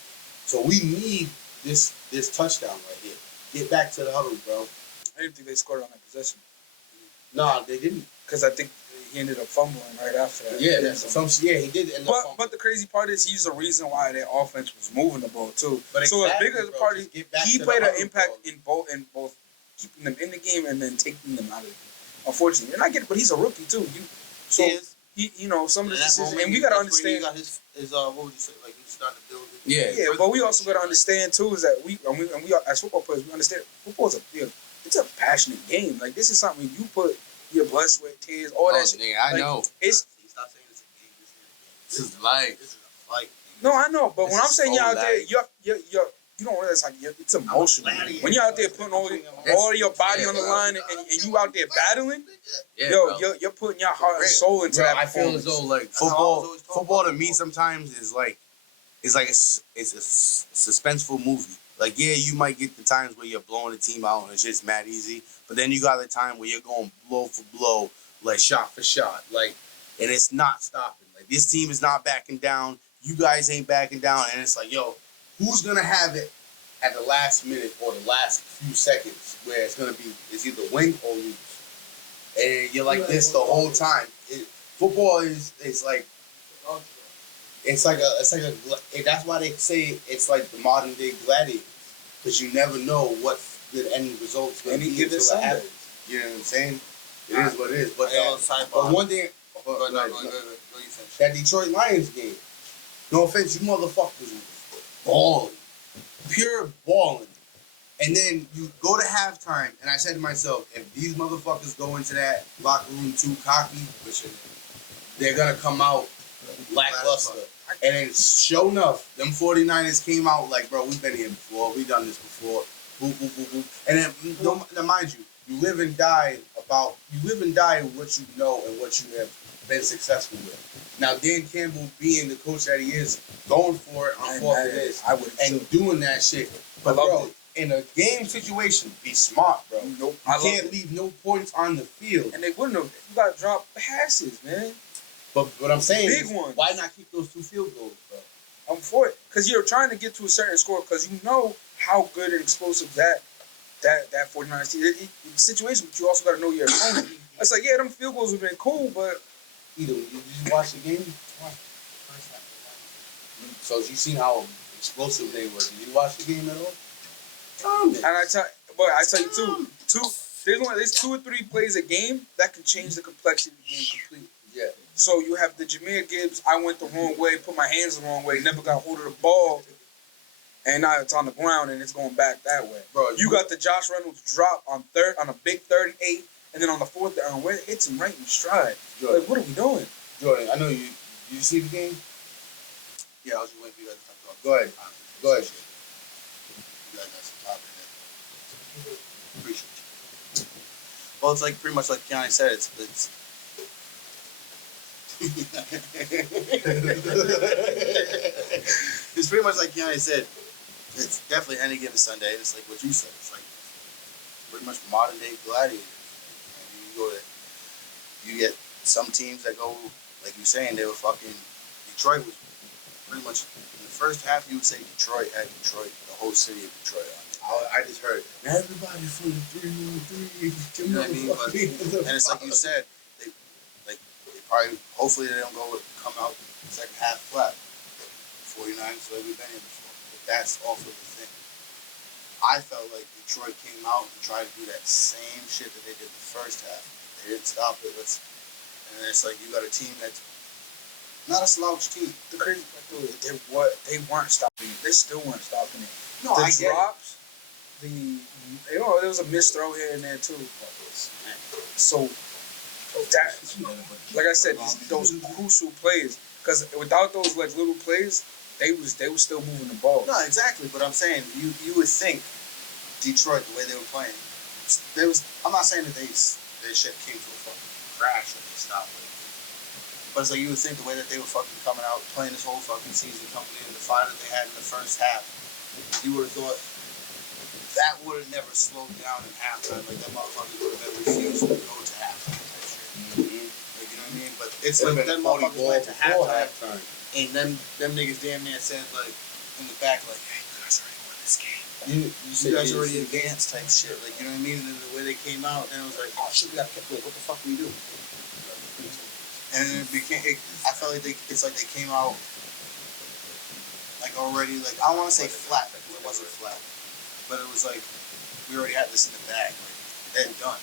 So we need this touchdown right here. Get back to the huddle, bro. I didn't think they scored on that possession No, they didn't. because I think he ended up fumbling right after that. Yeah, So- he did end up fumbling. But the crazy part is he's the reason why their offense was moving the ball too. But so exactly, as big as the bro, part just get back he to the played an huddle, impact bro. in both keeping them in the game and then taking them out of the game. Unfortunately, and I get it, but he's a rookie too. So He is. some of the In that decisions, moment, and we gotta that's where he understand. got his what would you say? Like he started to build it. Yeah. But we also gotta understand too is that we are, as football players, we understand football is it's a passionate game. Like this is something you put your blood, sweat, tears, all that shit. Nigga, I Like, know. It's Stop saying it's a game. This is life. This is a fight. no, I know, but This when I'm is saying so you're out there, life. you don't realize like it's emotional. gladiator. When you're out there putting all of your body on the line and you out there battling, Yeah, yo, bro. you're putting your heart and soul into Bro, that I feel performance. as though like That's how I was always talking football to about me football. sometimes is like it's a suspenseful movie. Like yeah, you might get the times where you're blowing the team out and it's just mad easy, but then you got the time where you're going blow for blow, like shot for shot, like, and it's not stopping. Like this team is not backing down. You guys ain't backing down, and it's like, yo, who's gonna have it at the last minute or the last few seconds where it's either win or lose, and you're like this the whole time. Football is that's why they say it's like the modern day gladiator, because you never know what the end result's gonna Any be given until it Sunday. happens. You know what I'm saying? It is what it is. But Hey, sidebar. but one thing, Go but, ahead, like, go you finish. that Detroit Lions game. No offense, you motherfuckers was balling, pure balling. And then you go to halftime, and I said to myself, if these motherfuckers go into that locker room too cocky, they're gonna come out lackluster. And then sure enough, them 49ers came out like, bro, we've been here before, we've done this before. Boop, boop, boop, boop. And then, now mind you, you live and die with what you know and what you have been successful with. Now, Dan Campbell, being the coach that he is, going for it on fourth and is, I would and doing that shit. But, I loved bro, in a game situation, be smart, bro. Nope. You I loved can't it. leave no points on the field. And they wouldn't have. You gotta drop passes, man. But what I'm saying Big is, ones. why not keep those 2 field goals, bro? I'm for it because you're trying to get to a certain score because you know how good and explosive that 49ers team. The situation, but you also got to know your opponent. It's like, yeah, them field goals have been cool, but Either did you watch the game? So you seen how explosive they were. Did you watch the game at all? and I tell you too, there's 2 or 3 plays a game that can change the complexion of the game completely. Yeah. So you have the Jahmyr Gibbs. I went the wrong way, put my hands the wrong way, never got hold of the ball, and now it's on the ground and it's going back that way. Bro, You got the Josh Reynolds drop on a big 38, and then on the fourth down where it hits him right in stride. Jordan, Like, what are we doing? Jordan, I know you. Did you see the game? Yeah, I was just waiting for you guys to talk about. Go ahead. Go ahead. You guys got some topic there. Appreciate you. Well, it's like pretty much like Keanu said. It's it's pretty much like Keanu said. It's definitely any given Sunday. It's like what you said. It's like pretty much modern day gladiators. You get some teams that go like you saying they were fucking. Detroit was pretty much in the first half. You would say Detroit had the whole city of Detroit on it. I just heard everybody for the 3-1-3. You know what I mean? And it's like you said, they probably, hopefully they don't come out second half flat. 49ers, so we've been here before. But that's also the thing. I felt like Detroit came out and tried to do that same shit that they did the first half. They didn't stop it. And it's like you got a team that's not a slouch team. The crazy part is they weren't stopping it. They still weren't stopping it. No, The I get it. drops, there was a missed throw here and there too. So that, like I said, those crucial plays. Because without those like little plays, they was still moving the ball. No, exactly. But I'm saying you would think Detroit, the way they were playing, I'm not saying that their shit came to a fucking crash and they stopped it. But it's like you would think the way that they were fucking coming out, playing this whole fucking season, coming in, the fire that they had in the first half, you would have thought that would have never slowed down in halftime. Like that motherfuckers would have never refused to go to halftime type shit. Like, you know what I mean? But it's like them motherfuckers went to halftime. And them niggas damn near said like in the back like, hey, you guys already won this game. You guys already advanced type shit. Like, you know what I mean? And then the way they came out, and it was like, oh shit, we gotta keep playing. What the fuck do we do? And it became. I felt like it's like they came out like already like I don't want to say flat because it wasn't flat, but it was like we already had this in the bag. Like they're done.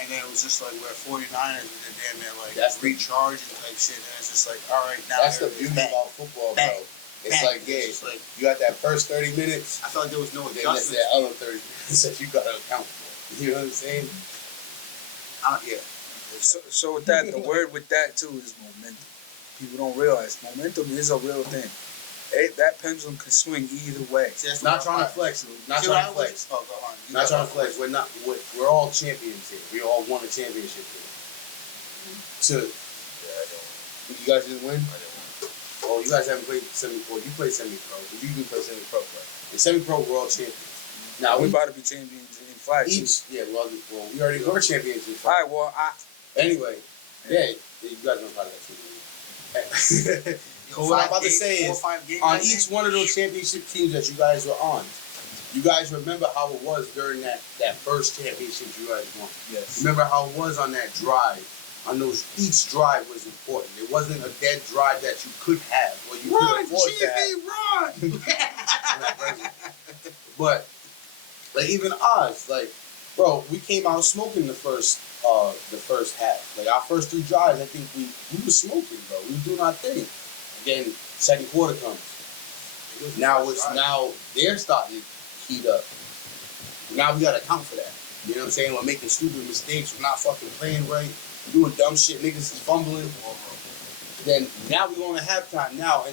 And then it was just like we're 49ers and they're damn near like That's recharging type shit, and it's just like all right now. That's the beauty about football, bro. It's Bang. like, yeah, It's just like you got that first 30 minutes, I felt like there was no then that's adjustment. that other 30 minutes that you gotta account for. You know what I'm saying? Yeah. So with that, the word with that too is momentum. People don't realize momentum is a real thing. That pendulum can swing either way. See, that's Not what trying to I- flex. Not See, trying what to I flex. was- Oh, go on. You Not got trying it. to flex. We're all champions here. We all won a championship here. So you guys didn't win? Oh, you guys haven't played semi-pro. You played semi-pro. But you didn't play semi-pro. In semi-pro, we're all champions. Now we we about to be champions in flag too. well, we already were champions in All flag. right, well, Anyway, yeah, you guys know how that team. But what I'm about to say is, on each one of those championship teams that you guys were on, you guys remember how it was during that first championship you guys won. yes. Remember how it was on that drive. On those, each drive was important. It wasn't a dead drive that you could have or you could afford to have. But like even us, like bro, we came out smoking the first half. Like our first 3 drives, I think we were smoking, bro. We were doing our thing. Again, second quarter comes. Now they're starting to heat up. Now we gotta account for that. You know what I'm saying? We're making stupid mistakes. We're not fucking playing right. We're doing dumb shit. Niggas is fumbling. Then now we're going to halftime. Now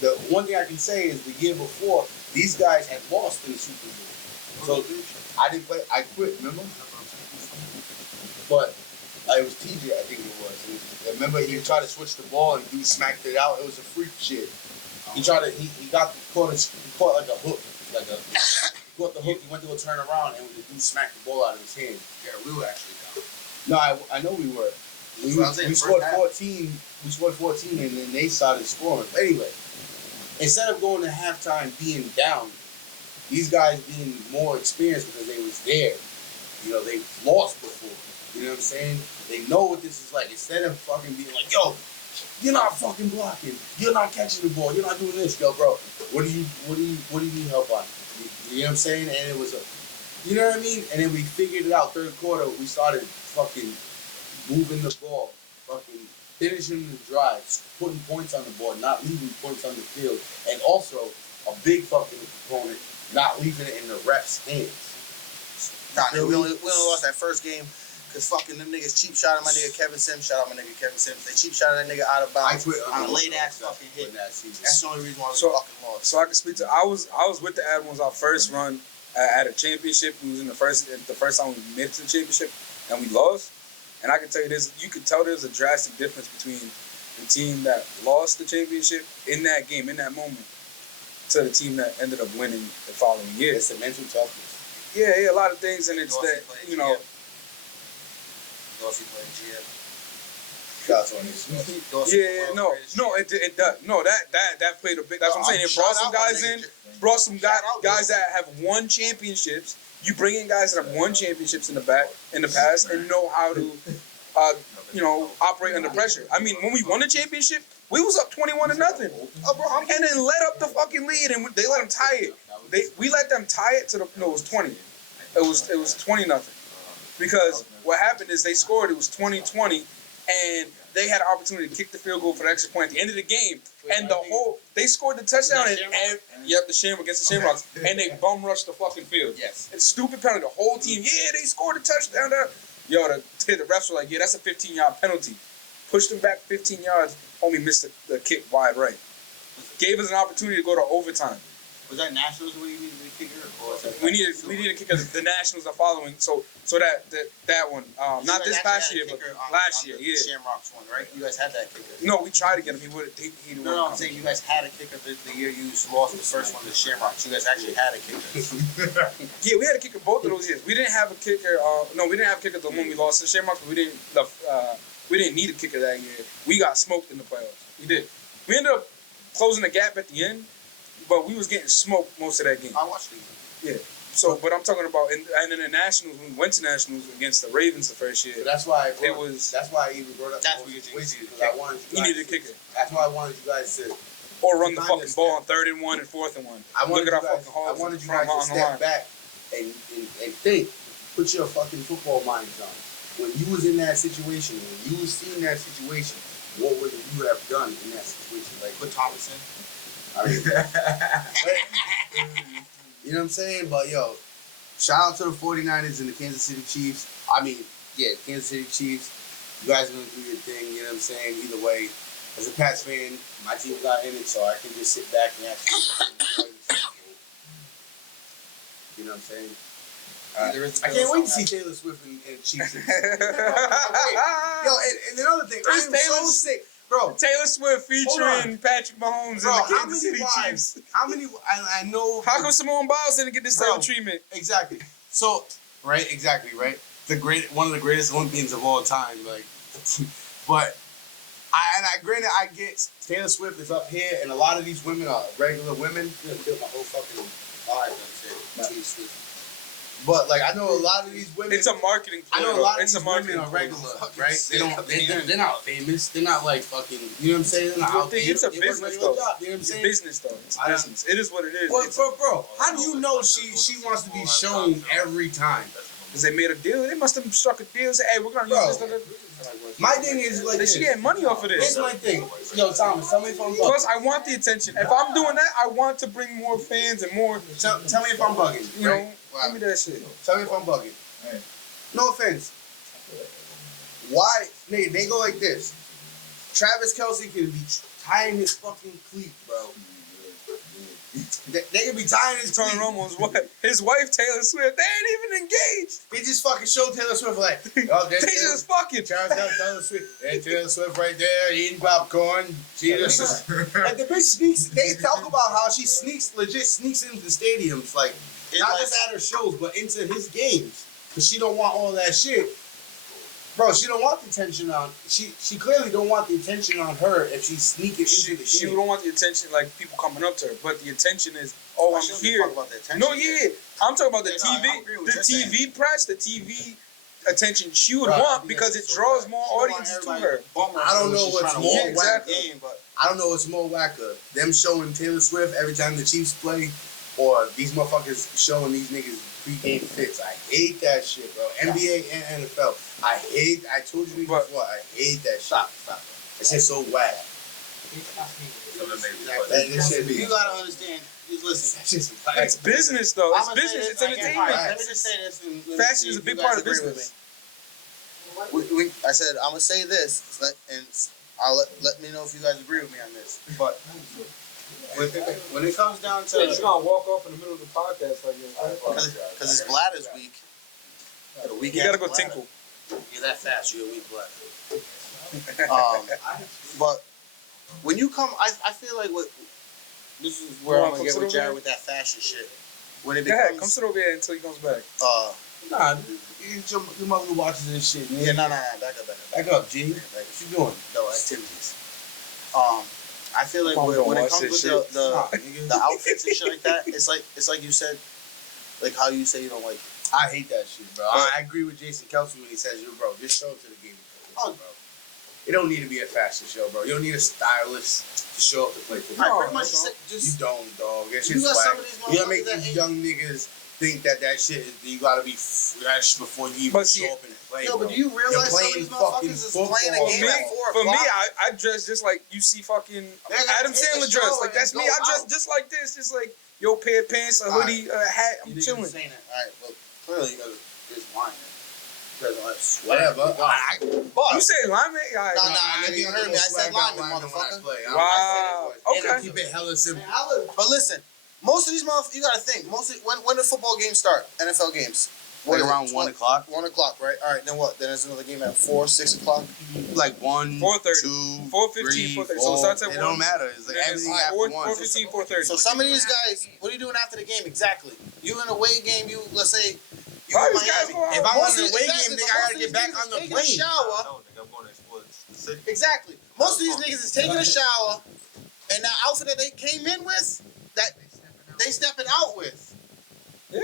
the one thing I can say is the year before these guys had lost in the Super Bowl. So I didn't play. I quit. Remember? But it was TJ. I think it was. Remember he tried to switch the ball and dude smacked it out. It was a freak shit. He tried to. He caught like a hook. He caught the hook. He went to go turn around and the dude smacked the ball out of his hand. Yeah, we were actually down. No, I know we were. We scored 14. We scored 14, and then they started scoring. But anyway, instead of going to halftime being down, these guys being more experienced because they was there. You know, they've lost before. You know what I'm saying? They know what this is like. Instead of fucking being like, yo, you're not fucking blocking. You're not catching the ball. You're not doing this. Yo, bro, what do you need help on? You know what I'm saying? And it was you know what I mean? And then we figured it out. Third quarter, we started fucking moving the ball. finishing the drives, putting points on the board, not leaving points on the field, and also a big fucking component, not leaving it in the refs' hands. Nah, we only lost that first game because fucking them niggas cheap shot at my nigga Kevin Sims. Shout out my nigga Kevin Sims. They cheap shot at that nigga out of I bounds quit on a late ass fucking hit. that season. That's the only reason why we So- fucking lost. So I can speak to. I was with the Admirals our first run at a championship. We was in the first time we made it to the championship, and we lost. And I can tell you this: you could tell there's a drastic difference between the team that lost the championship in that game, in that moment, to the team that ended up winning the following year. It's the mental toughness. Yeah, a lot of things, and it's that Dorsey playing GM. Shots on this. Dorsey Yeah, no, it does. No, that played a big. That's what I'm saying. It Shout brought some out my guys nigga. in, brought some Shout out guys that have won championships. You bring in guys that have won championships in the past, and know how to, operate under pressure. I mean, when we won the championship, we was up 21-0, and then let up the fucking lead, and they let them tie it. We let them tie it to the. No, it was 20. It was 20-0, because what happened is they scored. It was 20-20, and they had an opportunity to kick the field goal for the extra point at the end of the game, and they scored the touchdown, the Shamrock against the Shamrocks, and they bum rushed the fucking field. Yes. It's stupid penalty. The whole team, they scored a touchdown there. Yo, the refs were like, that's a 15-yard penalty. Pushed them back 15 yards. Homie missed the kick wide right. Gave us an opportunity to go to overtime. Was that Nationals where you needed a kicker? Or was that We needed a kicker. The Nationals are following, so that one. Not this past year, but last year. Yeah. Shamrocks one, right? You guys had that kicker. No, we tried to get him. He didn't. No, I'm saying you guys had a kicker the year you lost the first one to Shamrocks. You guys actually had a kicker. Yeah, we had a kicker both of those years. We didn't have a kicker. We didn't have a kicker the one we lost to Shamrocks. But we didn't need a kicker that year. We got smoked in the playoffs. We did. We ended up closing the gap at the end, but we was getting smoked most of that game. I watched it. Yeah. So, but I'm talking about, and in the Nationals, when we went to Nationals against the Ravens the first year, So that's why That's why I even brought up That's the what you situation, think. because I wanted you needed a kicker. That's why I wanted you guys to. Or run the Behind fucking the ball on 3rd and 1 and 4th and 1. I wanted Look at you our guys. fucking I halls wanted you front guys to on the step line. back and think. Put your fucking football minds on. When you was in that situation, when you was seeing that situation, what would you have done in that situation? Like Put Thomas in. I mean, you know what I'm saying? But yo, shout out to the 49ers and the Kansas City Chiefs. I mean, yeah, Kansas City Chiefs. You guys are gonna do your thing. You know what I'm saying? Either way, as a Pats fan, my team's not in it, so I can just sit back and actually enjoy the Super Bowl. You know what I'm saying? I can't wait to see Taylor Swift and Chiefs. Yo, and another thing, I am so sick, bro. Taylor Swift Hold on. featuring Patrick Mahomes Bro, and the how Kansas many City wives? Chiefs. How many? I know. How come Simone Biles didn't get this type Bro. of treatment? Exactly. So, right, exactly, right. One of the greatest Olympians of all time, like. But granted, I get Taylor Swift is up here, and a lot of these women are regular women. You know, my whole fucking vibe. Taylor Swift. But like, I know a lot of these women. It's a marketing I ploy. know a lot of It's these a marketing women are ploy. regular, right? They're not famous. They're not like fucking. You know what I'm saying? They're not out there. It's a They work business regular though. job, you know what I'm It's saying? business though. It's I don't- business. It is what it is. Well, bro, how do you know she wants to be shown every time? Because they made a deal. They must have struck a deal. Say, hey, we're gonna Bro. use this. My thing is like She this. getting money off of Here's this. my thing. Yo, Thomas, tell me if I'm bugging. Plus, I want the attention. If I'm doing that, I want to bring more fans and more. Tell me if I'm bugging. You know, Right? give me that shit. Tell me if I'm bugging. Hey. No offense. Why? They go like this. Travis Kelce can be tying his fucking cleat, bro. They can be tying his Tony cleat. Romo's wife, his wife Taylor Swift, they ain't even engaged. They just fucking show Taylor Swift like, oh, They just fucking. Taylor Swift. Hey, Taylor Swift right there eating popcorn. She just like the bitch sneaks. They talk about how she legit sneaks into the stadiums, like not just at her shows, but into his games, because she don't want all that shit. Bro, she don't want the attention on. She clearly don't want the attention on her if she's sneaking into the She game. don't want the attention like people coming up to her, but the attention is, oh, I'm here. About the attention. No, yeah, I'm talking about the Yeah, no, I TV, agree with the what you're TV press, the TV attention she would Right. want because it draws more audiences to her. I don't know what's more Yeah, exactly. Game, but I don't know what's more whacker. Them showing Taylor Swift every time the Chiefs play, or these motherfuckers showing these niggas pre-game fits. I hate that shit, bro. NBA and NFL. I told you niggas But- before, I hate that shit. stop. It's just so whack. That shit, you gotta understand. Listen, That's just It's business though. It's I'ma say business. this, It's like, entertainment. Let me just say this. And let me Fashion see is a if big you part guys of agree with business. I said I'm gonna say this, and I'll let me know if you guys agree with me on this. But when it comes down to You're gonna walk off in the middle of the podcast like this. because it's Bladder's week, You gotta go tinkle. you're that fast, you're a weak black. but when you come, I feel like this is where You I'm wanna gonna get come with sit over Jared here? with that fashion shit. When it Go ahead, come becomes, sit over here until he comes back. Nah, your mother who watches this shit. yeah, no, back up. Back up, G. What you doing? No activities. I feel like Mom don't when it watch comes this with shit. the outfits and shit like that, it's like you said, like how you say you don't like it. I hate that shit, bro. I agree with Jason Kelsey when he says, "Yo, bro, just show up to the game." Oh. Bro. It don't need to be a fashion show, bro. You don't need a stylist to show up to play football. I No, pretty much that's all. You just don't, dog. That You shit's got whack. some of these You gotta make motherfuckers that these ain't- young niggas think that shit is, you gotta be fresh before you even But see- show up and play. yo, but bro. do you realize some of playing these fucking motherfuckers is football. playing a For game me, at 4 for me, o'clock? I dress just like you see fucking They're gonna Adam take a Sandler dress. shower Like that's and me. go I dress out. just like this. Just like yo, pair of pants, a hoodie, a hat. I'm chilling. All right, well, clearly you guys are just lying. You guys don't have sweat. Whatever. You But say lineman? All right. No, I nigga, you get heard a me. I little said swag out lineman, lineman when I motherfucker. play. Wow. And I Okay. keep it hella simple. But listen, most of these motherfuckers, you gotta think. When the football games start, NFL games, Like what is it, around 1 o'clock. 1 o'clock, right? All right, then what? Then there's another game at 4, 6 o'clock. Like 1, 4:30. 2, 4:15, 3, 4:30. So it starts at It 1. don't matter. It's like everything after 1. 4:15, 4:30. So some of these guys, what are you doing after the game exactly? You in a away game? You let's say you Why in these guys Miami. go out? If I'm Most on of the away exactly, game, nigga, but I most gotta of get these back niggas on the taking a plane. shower. Exactly. Most of these niggas is taking a shower, and that outfit that they came in with, that they stepping out with. Yeah.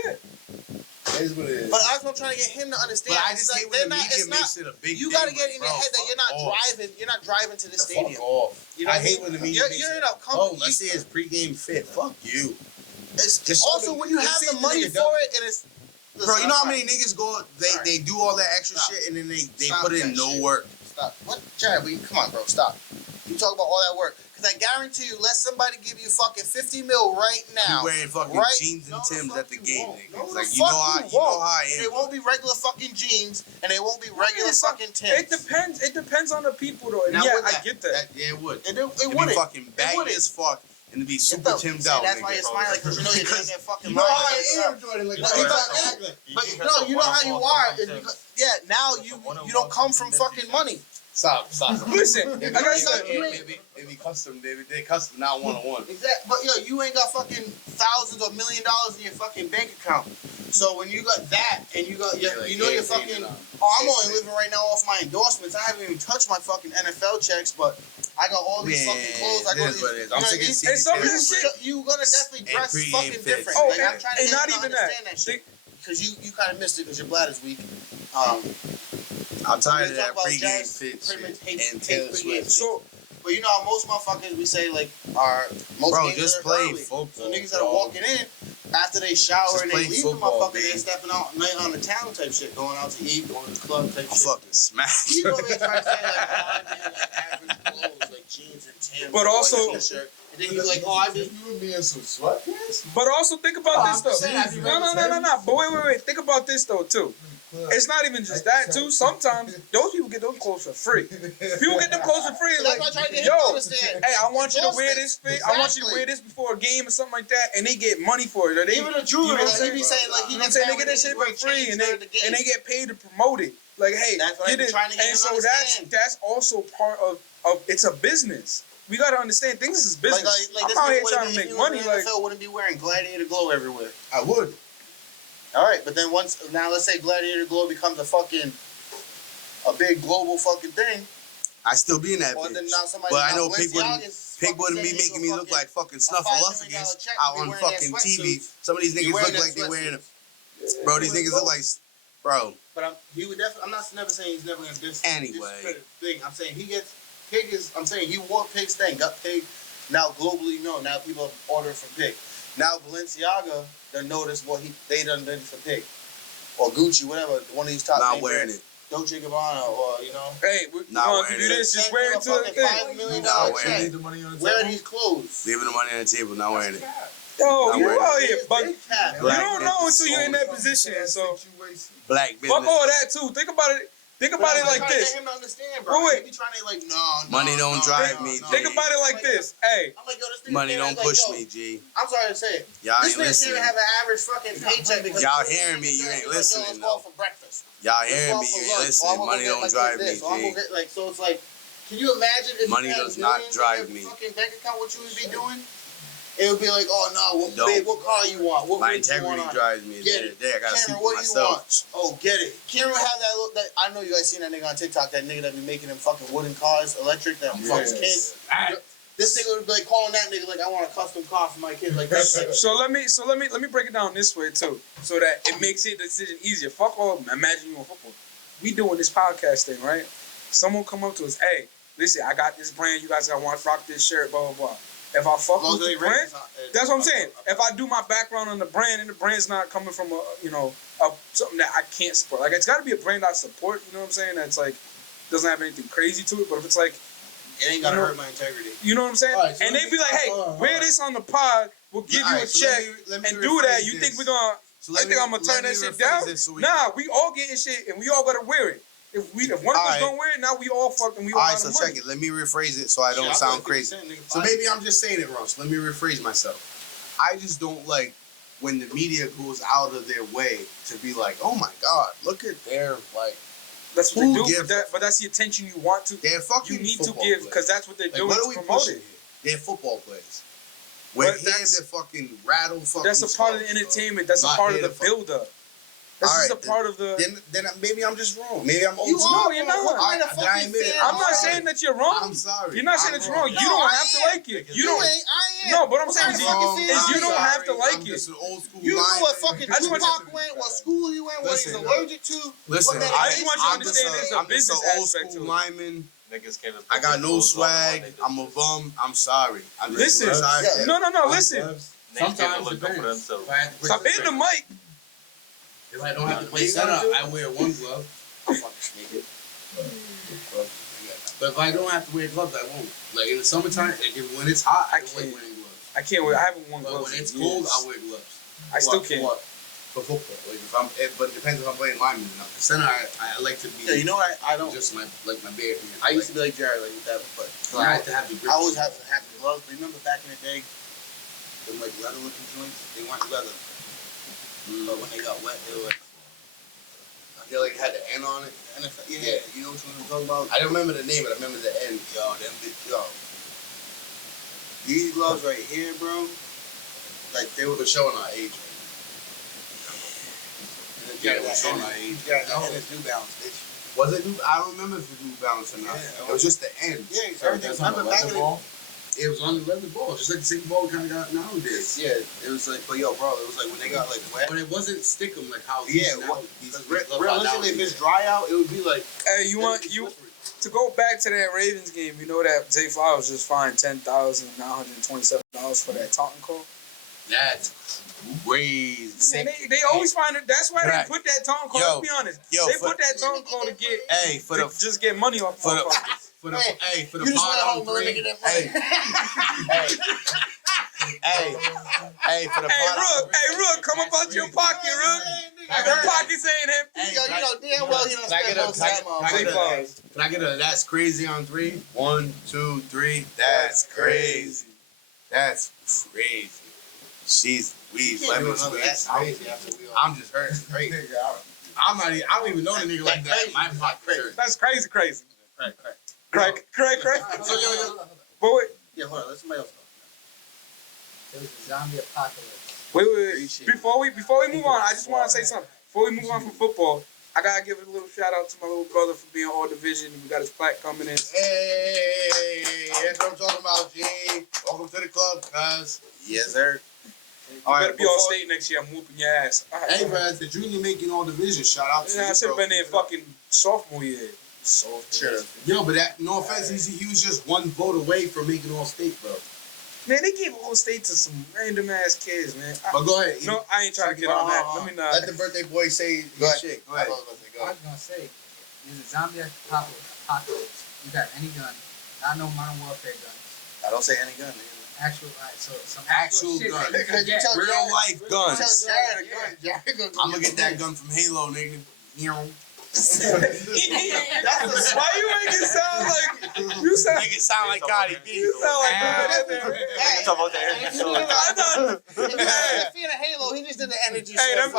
That is what it is. But that's what I'm trying to get him to understand. But I It's just like, hate when the they're not- media it's not- makes it a big You thing. gotta get in your Bro, head that you're not fuck off. driving. You're not driving to the stadium. Fuck off. You know I what hate mean? when the media You're, makes you're it. in a Oh, company. let's see his pregame fit. Fuck you. It's Just show also them- when you let's have see the the money nigga for it, and it's. Bro, you know how many Stop. niggas go, Sorry. they do all that extra Stop. shit and then they Stop put in that no shit. work. Stop. What, Jared? Come on, bro. Stop. You talk about all that work, because I guarantee you, let somebody give you fucking 50 mil right now. You wearing fucking right? jeans and No, the Timbs fuck at the you game, won't. nigga. No, It's the like, fuck you know how you won't. I They am. won't be regular fucking jeans, and they won't be regular it's fucking It Timbs. depends. It depends on the people though. And Now, yeah, would I that- get that. Yeah, it would. It It'd be wouldn't. fucking baggy wouldn't. as fuck and it'd be Get super the- Timmed see, out, that's why nigga. you're smiling, because you know you're doing that fucking You know how line. I am, Jordan. Like, No, you you gotta don't- act like. But no, you know how you are. Is because, yeah, now you don't come from fucking money. Stop. Listen, If like I it said, be custom, David. They custom, not 1-on-1. Exactly. But yo, you ain't got fucking thousands or $1 million in your fucking bank account. So when you got that and you got your, you know you're fucking. Oh, I'm only living right now off my endorsements. I haven't even touched my fucking NFL checks, but I got all these fucking clothes. I got these. What it is. You know I'm what I sick mean? of seeing And some of Taylor this Swift. shit- You gonna definitely And dress pregame fucking fits. different. Oh, Like, I'm trying to and get not you to even that. understand that shit. Because you kind of missed it because your bladder's weak. I'm tired of We that talk about pregame jazz, fit pretty much shit hate- and hate Taylor pregame Swift. fit. So But you know how most motherfuckers we say like are most Bro, games just are play early. football, So niggas that are dog. walking in after they shower Just and play they leave football, the motherfucker, baby. they're stepping out night on the town type shit, going out to eat, going to the club type I'm shit. fucking smashed. You know what I'm trying to say? Like, oh, I did like average clothes, like jeans and Timbs, But and a also- white t-shirt. And then you're like, oh, I did. You would be in some sweatpants? But also think about Oh, this I'm though. just saying, I be No. But wait. Think about this though too. It's not even just that too. Sometimes those people get those clothes for free. People get them clothes for free. So Like, that's why I try to get him to yo, understand. hey, I want you to wear Endorsements. this fit. I want you to Exactly. wear this before a game or something like that, and they get money for it. Or they, Even the jewelry, you know what like, he I'm be saying? saying, like, he You know what I'm gets saying? They mad get when that shit niggas for wear free, chains and during the game. they get paid to promote it. Like, hey, That's what I get be it. trying to get And him so to understand. that's also part of it's a business. We gotta understand things is business. Like I'm this out here nigga trying to if make he was money. in the Like, NFL wouldn't be wearing Gladiator Glow everywhere. I would. All right, but then now let's say Gladiator Glow becomes a big global fucking thing. I still be in that Or then bitch. now somebody But I now know Pig wouldn't Balenciaga's Pig fucking wouldn't be sending you making a me look fucking- like fucking $5 Snuffleupagus million check out to be on wearing that fucking sweatsuit. TV. Some of these Be niggas wearing look that like they wearing sweatsuit. bro, these niggas look like bro. But he would definitely. I'm not never saying he's never gonna Anyway. discredit thing. I'm saying he gets Pig is. I'm saying he wore Pig's thing. Got Pig. Now globally known. Now people are ordering from Pig. Now Balenciaga done noticed what they done did for Pig, or Gucci, whatever. One of these top. Not name wearing brands. it. Dolce Gabbana or Hey, we're Not gonna wearing give you it. this. Just wear it to the thing. $5 million Nah, wearing check. it. Leave the money on the Wearing table. these clothes. Leaving the money on the table, not wearing it. Yo, Not you wearing out it. here, but Big cap. you Black don't know business until you're in that Some position. sad So situation. Black fuck business. all that too. Think about it. Think about it I'm like trying to this. get him to understand, bro. Wait. He be trying to Money don't drive me, G. Think about it like this. Hey, I'm like, yo, this nigga Money can't don't like, push yo, me, G. I'm sorry to say it. Y'all This ain't nigga listening. can't have an average fucking paycheck because Y'all this hearing nigga me, you says, ain't he's like, yo, listening, let's go though. out for breakfast. Y'all Let's hearing go out me, for you ain't lunch. Or I'm listening. gonna Money get don't my drive kid me, this. Or I'm gonna G. get, like, so it's like, can you imagine if Money you had does not millions drive in me. your fucking bank account, what you would be doing? It would be like, oh no, Don't. babe, what car you want? What My rig you want integrity on? drives me. At the Get end it. of the day, I gotta Cameron, speak what for do you myself. want? Oh, get it. Cameron have that look. That I know you guys seen that nigga on TikTok. That nigga that be making them fucking wooden cars, electric, that fucks kids. This nigga would be like calling that nigga like, I want a custom car for my kids. Like that's like, so let me break it down this way too, so that it makes it the decision easier. Fuck all. Imagine you on football. We doing this podcast thing, right? Someone come up to us, hey, listen, I got this brand. You guys gotta want to rock this shirt, blah blah blah. If I fuck with the brand, that's what I'm saying. If I do my background on the brand and the brand's not coming from a something that I can't support, like it's got to be a brand I support. You know what I'm saying? That's like doesn't have anything crazy to it. But if it's like, it ain't gonna hurt my integrity. you know what I'm saying? Alright, so and let they me- be like, hey, hold on. wear this on the pod. We'll give you a Alright, so check let me and do that. rephrase You this. think we're gonna? So I think I'm gonna turn that shit down. Nah, we all getting shit and we all gotta wear it. If one of us Alright. don't wear it, now we all fucking we all Alright, out so of money. check it. Let me rephrase it so I don't sound crazy. So maybe I'm just saying it wrong. So let me rephrase myself. I just don't like when the media goes out of their way to be like, oh my God, look at their like That's what who they do. gives But that's the attention you want to. they're fucking You need to football give players. because that's what they're Like, doing what are to we promote pushing it. here? They're football players. We're But here that's- to fucking rattle fucking. That's a part of the skulls, entertainment. That's a Not part of here the to fuck- build up. That's just a Alright, part of the. Then maybe I'm just wrong. Maybe I'm old You school. No, are, you're bro. not. What kind of I fucking admit it. fan I'm are not you? saying that you're wrong. I'm sorry. You're not saying I'm it's wrong. wrong. You No, don't I have to am. like it. You You don't. ain't. I am. No, but I'm What saying kind is of you, fucking fan is are you you? don't have to I'm like it. just an old school You know lineman. what fucking I just want Tupac went, what school he went, what he's Listen, allergic to. Listen, what I just want you to I'm just understand there's a I'm just an business old aspect school to it. lineman. Niggas came to I got no clothes on the swag. one they I'm a bum. I'm sorry. I'm just Listen. sorry. Yeah. No. Listen. Niggas came to Sometimes look up for themselves. Stop hitting the mic. If I don't have to play center, I wear one glove. I'm fucking sneaker. But if I don't have to wear gloves, I won't. Like in the summertime, when it's hot, I don't like can't. wearing gloves. I can't wear. I haven't worn But gloves. when it's in cold, years. I wear gloves. I still For can't. what? For football. Like but it depends if I'm playing lineman or not. The center, I like to be. Yeah, you know what? I don't. Just my bare hand. I used to be like Jared, like that, but I have to have the grip. I always have to have the gloves. Remember back in the day, them like leather looking joints, they weren't leather. But when they got wet, they were like, I feel like it had the N on it. NFL, yeah, you know what I'm talking about? I don't remember the name, but I remember the N. Yo. These gloves right here, bro, like they were We're showing our age. Yeah, we're showing our age. Yeah, and it's New Balance, bitch. Was it New? I don't remember if it was New Balance or not. Yeah. It was just the N. Yeah, everything. Remember back in the It was on the leather ball, just like the same ball we kind of got nowadays. yeah, it was like, but yo, bro, it was like when they got like wet. But it wasn't stickum like how Yeah, now. what, These realistically, gloves if it's dry out, it would be like. Hey, you want you to go back to that Ravens game? You know that Zay Flowers just fined $10,927 for that taunting call. That's crazy. Man, they always find it. That's why Right. they put that taunting call. Yo, Let's be honest. yo, They for- put that taunting call to get Hey, for the just get money off for the motherfuckers. for the Hey, for the You just went pod home, on let me three. get that Hey, money. hey, for the Hey, pod on Rook, three. Rook, come up out your pocket, Rook. Your pockets ain't empty. Hey, Yo, you know damn well he don't Can I spend get a- most can I time get- on. can I Zay get a- Flowers. Can I get a that's crazy on three? 1, 2, 3. That's crazy. That's crazy. She's weeds, You can't do lemons, another weeds. that's crazy after we all. I'm just hurting. Crazy. I'm not. I don't even know the nigga like that. My pocket hurt. That's crazy. Crack. Crack. So yo, But wait, Yeah, hold on, let somebody else go. It was a zombie apocalypse. wait. Before we move on, I just want to say something. Before we move on from football, I gotta give a little shout out to my little brother for being all division. We got his plaque coming in. hey, that's what I'm talking about, G. Welcome to the club, cuz. Yes, sir. You All better right, be all before- state next year. I'm whooping your ass. All right. Hey, Raz, the junior making all divisions. Shout out to Yeah, you, I should have bro. been there fucking sophomore year. Sure. Yo, but that, no offense, he was just one vote away from making all state, bro. Man, they gave all state to some random ass kids, man. But go ahead. No, I ain't trying to get on that. Let me not. Let the birthday boy say Go ahead. shit. Go I ahead. was about to say, go I ahead. was gonna say, there's a zombie apocalypse. You got any gun, not no modern warfare guns. I don't say any gun, nigga. Actual, so some Actual shit gun. that you can get. Real life guns. Tell Jared a gun. Jared gonna I'm gonna get that gun from Halo, nigga. You know, Why you make it sound like you sound? make it sound like Gotti B. You sound like Hey, Talk about the if energy you show. think about Hey, if you're a fan of Halo, he just did the energy Hey, show.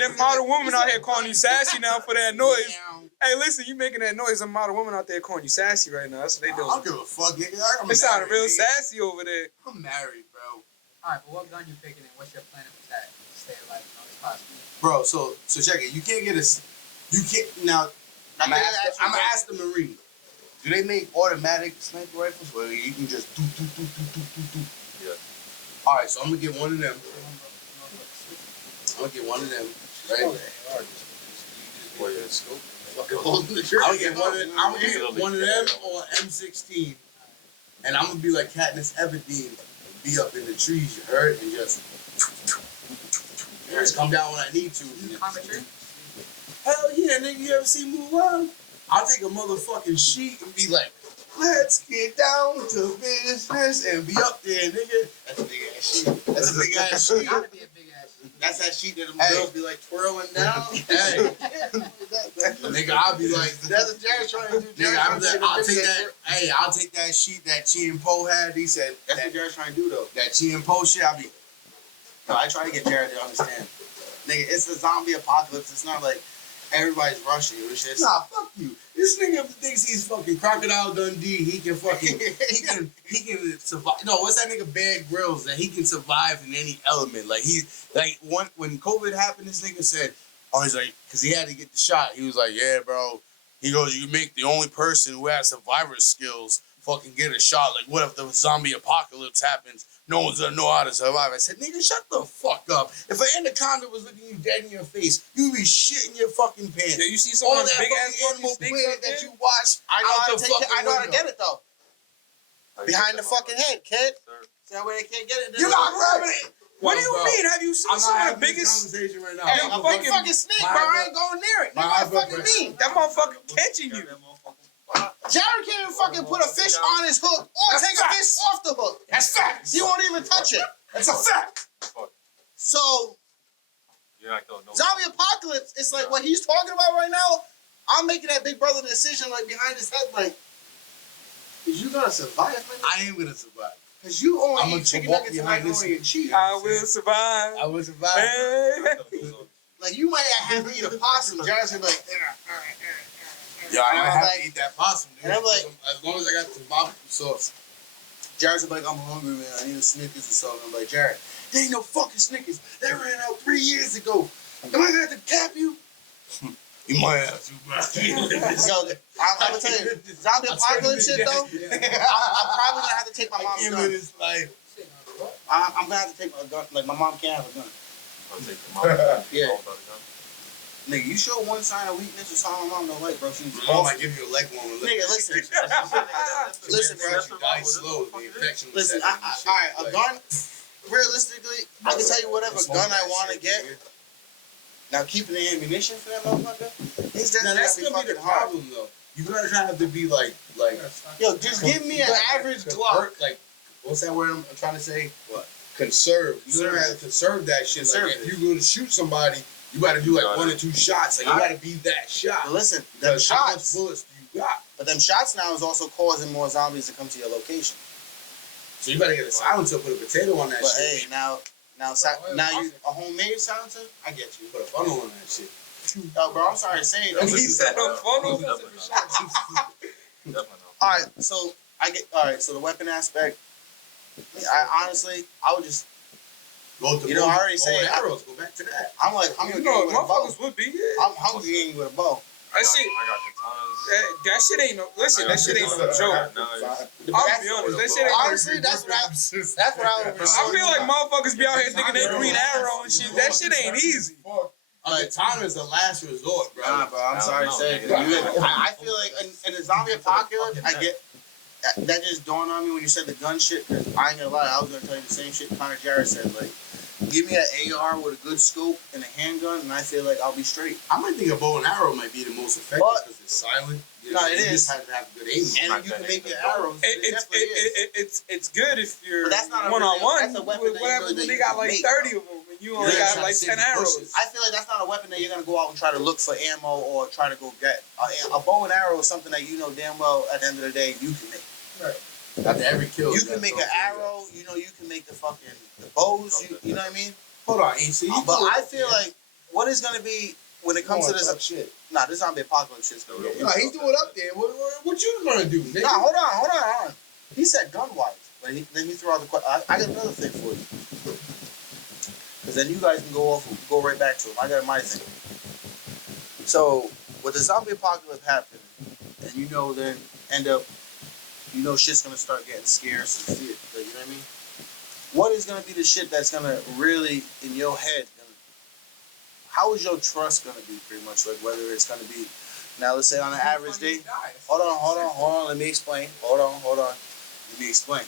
them model women out here calling you sassy now for that noise. Hey, listen, you making that noise. A model woman out there calling you sassy right now. That's what they I doing. don't give a fuck, nigga. I'm They sounding married, real nigga. sassy over there. I'm married, bro. Alright, but what gun you picking and what's your plan of attack? Stay alive as long as possible. Bro, so check it. You can't get you can't now. I'm gonna ask the Marine. Do they make automatic sniper rifles where you can just do? Yeah. All right, so I'm gonna get one of them. I'm gonna get one of them. Right. Boy, yeah, scope. I'm gonna get one of them. I'm gonna get one of them or M16, and I'm gonna be like Katniss Everdeen and be up in the trees. You heard? And just come down when I need to. Commentary? Hell yeah, nigga, you ever seen Mulan? I'll take a motherfucking sheet and be like, let's get down to business and be up there, nigga. That's a big ass sheet. That's a big ass sheet. Gotta be a big ass shit. That's that sheet that them Hey. girls be like twirling down. Hey, nigga, I'll be like, That's what Jared's trying to do. nigga, I'll be like, I'll take that. Hey, I'll take that sheet that Chi and Po had. He said That's that, what Jared's trying to do, though. that Chi and Po shit. I'll be, No, I try to get Jared to understand. Nigga, it's a zombie apocalypse. It's not like everybody's rushing you. It's just nah, fuck you. This nigga thinks he's fucking Crocodile Dundee. He can fucking, he can survive. No, what's that nigga Bear Grylls that he can survive in any element? Like when COVID happened, this nigga said, oh, he's like, cause he had to get the shot. He was like, yeah, bro. He goes, you make the only person who has survivor skills fucking get a shot. Like, what if the zombie apocalypse happens? No one's gonna know how to survive. I said, nigga, shut the fuck up. If an anaconda was looking you dead in your face, you'd be shitting your fucking pants. Yeah, you see some All of that them big ass fucking Animal snakes Planet out there? that you watch. I know out how the to take it. fucking I know how to window. get it though. Behind the fucking head, kid. So that way they can't get it. You're not grabbing it. What do you Bro, mean? Have you seen I'm some not of the having this biggest? conversation right now. Hey, Yeah, I'm fucking- fucking snake, my bro. I eyebrow- ain't going near it. my Nigga, what eyebrow fucking breaks. mean? That motherfucker catching you. Jared can't even fucking put a fish on his hook or That's take a facts. fish off the hook. That's facts. He won't even touch it. That's a fact. So You're not gonna know. zombie apocalypse, it's like what he's talking about right now. I'm making that big brother decision like behind his head, like, is you gonna survive, man? I am gonna survive. Cause you I'm only gonna eat chicken walk nuggets and behind this- macaroni and cheese. I will survive. I will survive. Hey. Like you might have to eat a possum. Jared's gonna be like, Yo, I And might I'm have like- to eat that possum, dude. and I'm like- as long as I got the barbecue sauce. Jared's gonna be like, I'm hungry, man. I need a Snickers or something. I'm like, Jared, there ain't no fucking Snickers. They ran out 3 years ago. Am I gonna have to cap you? You might have to, bro. Yo, I'm gonna tell you, zombie apocalypse shit though. I'm probably gonna have to take my mom's Him gun. in his life. I'm gonna have to take my gun. Like my mom can't have a gun. I'll take the mom. Yeah. Nigga, you show one sign of weakness or something my mom don't like, bro. She's Mom might give you a leg one. Nigga, listen. Listen, bro. She died slow. The infection was Listen, setting and shit. all right, a gun. Realistically, I can tell you whatever gun I want to get. Now, keeping the ammunition for that motherfucker, it's Now definitely that's gonna gonna be be the fucking hard. problem, though. You gotta have to be like. Yo, just give me an average Glock. Like, what's that word I'm trying to say? What? Conserve. You gotta have to conserve that shit. Like, Conserve if you go to shoot somebody, you gotta do like 1 or 2 shots. Like, you gotta be that shot. But listen, them Because how much shots. bullets do you got? But them shots now is also causing more zombies to come to your location. So you gotta get a silencer, put a potato on that But shit. hey, now you a homemade silencer. I get you. Put a funnel on that shit. Yo, bro, I'm sorry to say it. He said no funnel. Definitely not. All right, so So the weapon aspect. I honestly, I would just. Go to You know, I already said- arrows. Go back to that. I'm like hungry You know, with a bow. motherfuckers would be. Yeah. I'm hungry game with a bow. I see. I got katanas. That shit ain't no. Listen, that shit ain't no joke. Knives. I'll be honest. That shit ain't. Honestly, that's what I would. I feel like motherfuckers be out here thinking they Green Arrow and shit. That shit ain't easy. The time is the last resort, bro. Nah, bro, I'm sorry to say. I feel like in the zombie apocalypse, I get that just dawned on me when you said the gun shit. Cause I ain't gonna lie, I was gonna tell you the same shit Connor Jarrett said. Like, Give me an AR with a good scope and a handgun, and I feel like I'll be straight. I might think a bow and arrow might be the most effective But- because it's silent. No, it you is. just have to have good aim. And Like you that can make nigga your don't- arrows. It, It definitely is. it's good if you're But that's not a one on one. that's a weapon that you Whatever, know that they you got can like make, 30 of them, and you only Yeah, got trying like to 10 save the arrows. bushes. I feel like that's not a weapon that you're gonna go out and try to look for ammo or try to go get. A bow and arrow is something that you know damn well at the end of the day you can make. After every kill, You can make an arrow. You know you can make the bows. You know what I mean? Hold on, ain't so you But do it, I feel like what is gonna be when it comes to this. shit. Nah, this zombie apocalypse shit's gonna get. No, he's doing up there. What you gonna do, nigga? Nah, hold on. He said gun wise, but then he threw out the question. I got another thing for you, because then you guys can go right back to him. I got my thing. So with the zombie apocalypse happening, and then shit's gonna start getting scarce and shit. You know what I mean? What is gonna be the shit that's gonna really in your head? How is your trust gonna be? Pretty much like whether it's gonna be now. Let's say on an average day. Hold on. Let me explain. Hold on. Let me explain.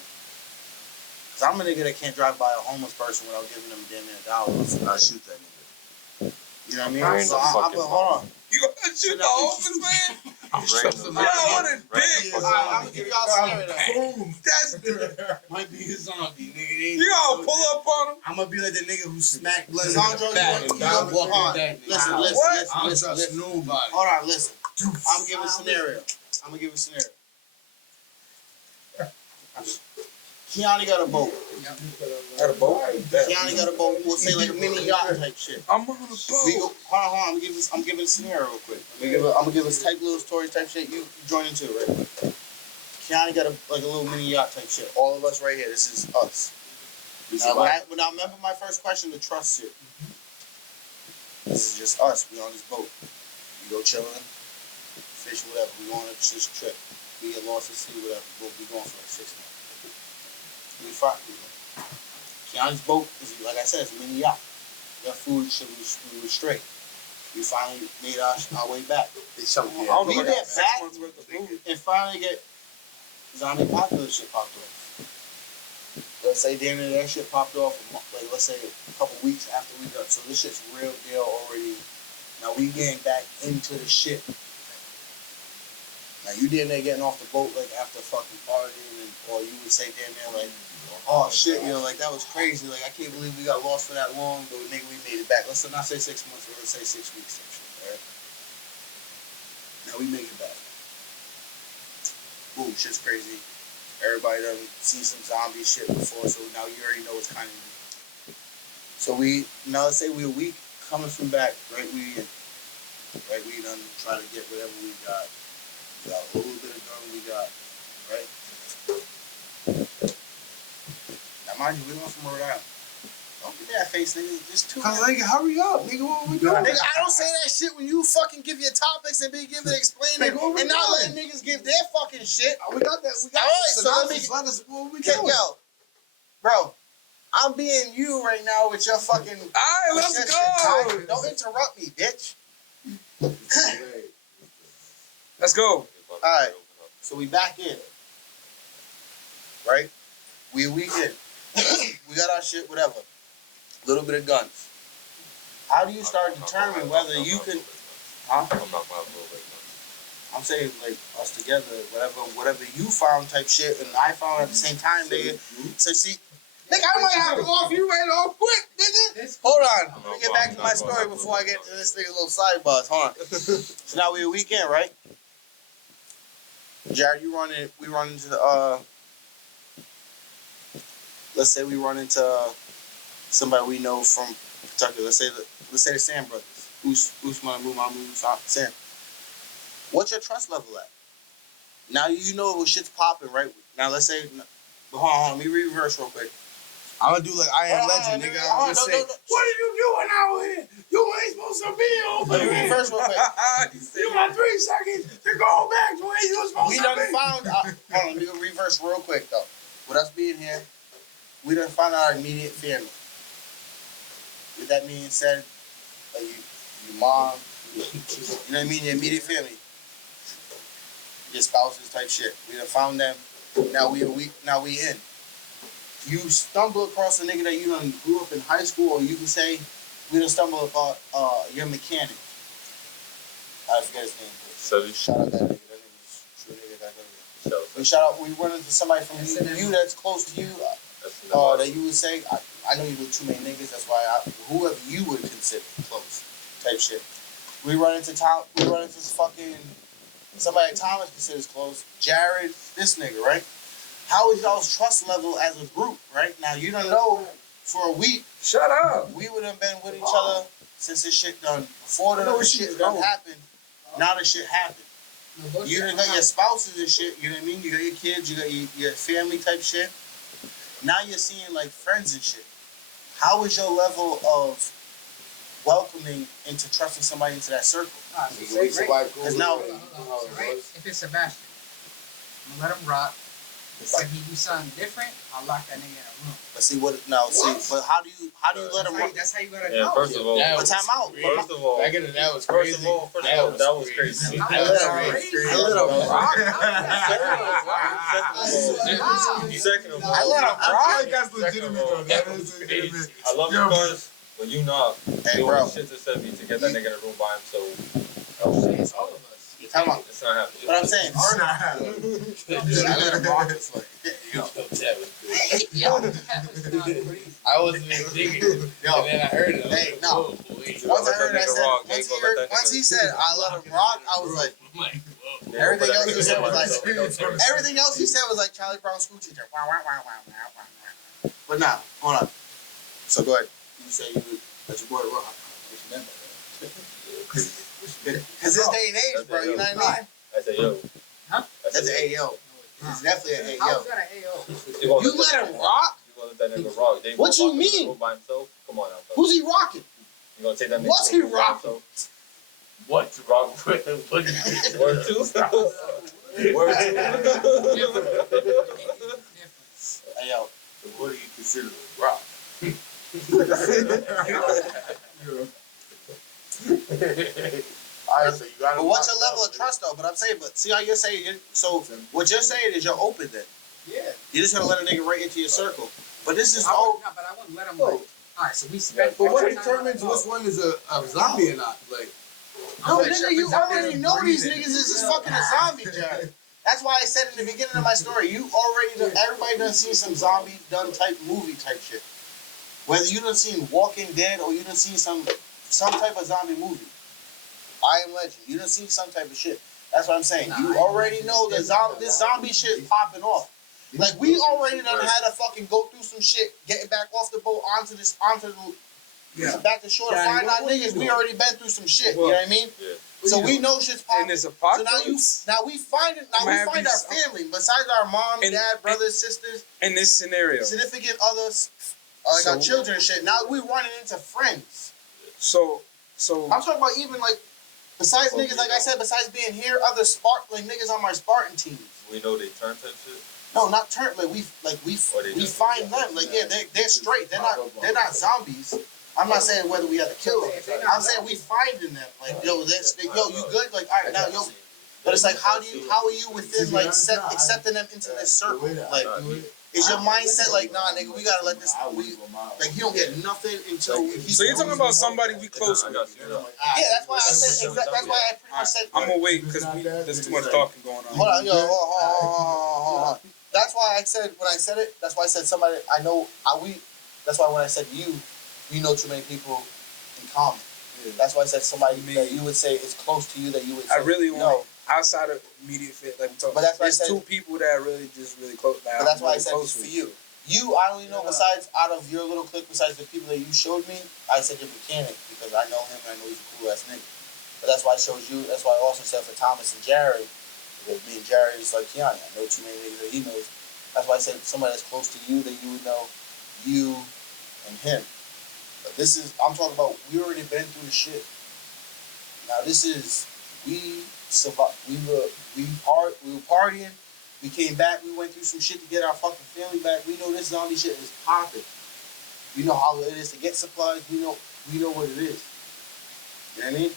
Cause I'm a nigga that can't drive by a homeless person without giving them damn near $1. I'll shoot that nigga. You know what I mean? Brain So the fucking hold on. You gonna shoot the homeless man? I'm ready to Yo, what a dick. Alright, I'm gonna give y'all a scenario though. Boom. That's Might be a zombie, nigga. you gonna pull up on him? I'm gonna be like the nigga who smacked Lisandro, back you and now want- walking hold on. back. Listen, Nah, listen, I don't listen, trust listen. nobody. Hold on, listen. I'm giving a scenario. Keanu got a boat. Got a boat? Keanu got a boat. We'll say like a mini yacht type shit. I'm on a We boat. go, hold on. I'm giving a scenario real quick. I'm gonna give us type little story type shit. You join into it, right? Keanu got a little mini yacht type shit. All of us right here. This is us. Now remember my first question, the trust shit. This is just us. We on this boat. We go chilling, fish, whatever. We go on this trip. We get lost at sea, whatever. We going for like 6 months. We fight. Keanu's boat is, like I said, it's a mini yacht. We got food, shit. We were straight. We finally made our way back. It's something. I don't know We if I got get 6 back. months worth of food. And finally get zombie apocalypse shit popped off. Let's say damn near that shit popped off, like let's say a couple weeks after we got. So this shit's real deal already. Now we getting back into the shit. Now you damn near getting off the boat like after fucking partying, or you would say damn near like, oh shit, like that was crazy. Like I can't believe we got lost for that long, but nigga we made it back. Let's not say 6 months, but let's say 6 weeks, some shit, right? Now we make it back. Boom, shit's crazy. Everybody done seen some zombie shit before, so now you already know what's kind of. So let's say we're a week coming from back, right? We done try to get whatever we got. We got a little bit of gun we got, right? Now mind you, we going from Rhode Island. Don't get that face, nigga. Just two. Cause nigga, hurry up, nigga. What we doing? Nigga, I don't say that shit when you fucking give your topics and be giving explaining Nigga, what we and not doing? letting niggas give their fucking shit. We got that. We got Alright, the so let me- synopsis. What we Okay, doing? yo, bro, I'm being you right now with your fucking. Alright, with let's your go. shit. Don't interrupt me, bitch. Let's go. Alright. So we back in, right? We weekend. We got our shit, whatever. Little bit of guns. How do you start determining whether you can? Huh? I'm not going to go right I'm saying like us together, whatever you found type shit, and I found at the same time, nigga. So see, nigga, I might have to off you right off quick, nigga. Hold on, let me get back to my story before I get to this nigga's little sidebars. Hold on. So now we a weekend, right? Jared, we run into let's say we run into somebody we know from Kentucky. Let's say the Sam brothers. Usman, Mumamu, Sam. What's your trust level at? Now you know what shit's popping, right? Now let's say, hold on, let me reverse real quick. I'm gonna do like I Am Legend, nigga. I'm gonna say, what are you doing out here? You ain't supposed to be over Let me here. reverse real quick. You got 3 seconds to go back to where you was supposed We to done be. found out. Hold on, let me reverse real quick though. With us being here, we done found our immediate family. With that being said, like your mom, you know what I mean, your immediate family, your spouses type shit. We done found them. Now we in. You stumble across a nigga that you done grew up in high school, or you can say we done stumble about your mechanic. I forget his name. So Shout out that nigga. That nigga's true nigga. That nigga. so We shout out. We run into somebody from you that's close to you. That you would say, I know you with too many niggas. That's why whoever you would consider close, type shit. We run into fucking somebody Thomas considers close. Jared, this nigga, right? How is y'all's trust level as a group, right? Now you don't know for a week. Shut up. We would have been with each other since this shit done. Before the shit done happened, now the shit happened. You done got your spouses and shit, you know what I mean? You got your kids, you got your family type shit. Now you're seeing like friends and shit. How is your level of welcoming into trusting somebody into that circle? Because now, If it's Sebastian, I'm gonna let him rock. If he do something different, I'll lock that nigga in a room. but see what now? See, but how do you let him? That's how you gotta yeah, know. first of all, But time out. first of all, Back in the day, that was first crazy. of all, that was crazy. I let him rock. Second of all, I let him rock. That's legitimate though. That is legitimate. I love you guys. When you knock, Hey, you bro. want shit to send me to get that nigga in a room by himself. Oh shit, it's all of us. Time out. It's not happening. But I'm saying, Or not. I let him rock. It's like, yo, Yo, that was not crazy. I wasn't even thinking. yo. And then I heard it. I was Hey, like, no. whoa, boy. Once I heard Let that, that nigga rock. once he said, I let him rock, I was like, I'm like, whoa. Yeah, everything but else that he said was nigga like, everything else he said was like Charlie Brown school teacher. Wow, wow, wow, wow, wow, wow. But now, hold on. So go ahead. You say you let your boy rock. Because this day and age, bro, you know what I mean? I said, yo. Huh? I said, That's an AO. It's definitely an How AO. is that an AO? You let him rock? You gonna let that nigga rock? They What gonna you rock mean? the nigga by himself? Come on now. Who's he rocking? You gonna take that nigga? What's to he the room by rocking? himself? What to rock with? What do you mean? Word two? Word two? Difference. Hey, yo. So what do you consider a rock? Alright, So you gotta but what's rock your level of up, trust though? But I'm saying, but see how you're saying, so what you're saying is you're open then. Yeah. You're just gonna let a nigga right into your circle. But this is I all. wouldn't, no, but I wouldn't let him like. Alright, so we spent. But what extra time on determines the which one is a zombie or not? Like, No, I'm like, nigga, you Shepard already Zombies know these breathing. niggas is just fucking a zombie, Jared. That's why I said in the beginning of my story, you already done, everybody done seen some zombie done type movie type shit. Whether you done seen Walking Dead or you done seen some type of zombie movie. I Am Legend. You done seen some type of shit. That's what I'm saying. You already know that this zombie shit is popping off. Like we already done had to fucking go through some shit, getting back off the boat onto the back to shore to Johnny, find what out you niggas. We doing? already been through some shit. You know what I mean? Yeah. So we know shit's popping. In this So apocalypse, now we find it. Now I'm we happy find to- our family besides our mom, And- dad, brothers, sisters, in this scenario. significant others, like our So- children and shit. Now we running into friends. So I'm talking about even like besides niggas, like I said, besides being here, other niggas on my Spartan teams. We know they turn type shit. No, not turn. Like we Or they just- find them. Like yeah, they're straight. They're not zombies. I'm not saying whether we have to kill them. I'm saying we finding them. Like yo, you good? Like all right, now yo. But it's like how are you within like accepting them into this circle? Like is your mindset like nah, nigga, we gotta let this. Like he don't get nothing until. So you're talking about somebody we close I with. got you. Yeah, that's why I said. That's why I pretty much said. I'm gonna wait because there's too much talking going on. Hold on, yo, hold on. That's why I said when I said it. That's why I said somebody I know. That's why when I said you know too many people in common. That's why I said somebody that you would say is close to you that you would say. I really no. want outside of immediate fit, like we talking. But that's why I there's said- two people that are really close. But that's why I said for you. You, I only know besides out of your little clique, besides the people that you showed me, I said your mechanic because I know him and I know he's a cool ass nigga. But that's why I showed you. That's why I also said for Thomas and Jared, because me and Jared is like Keanu. I know too many niggas that he knows. That's why I said somebody that's close to you that you would know, you and him. But this is I'm talking about. We already been through the shit. Now this is we survived. We were partying. We came back, we went through some shit to get our fucking family back. We know this zombie shit is popping. We know how it is to get supplies. We know what it is. You know what I mean?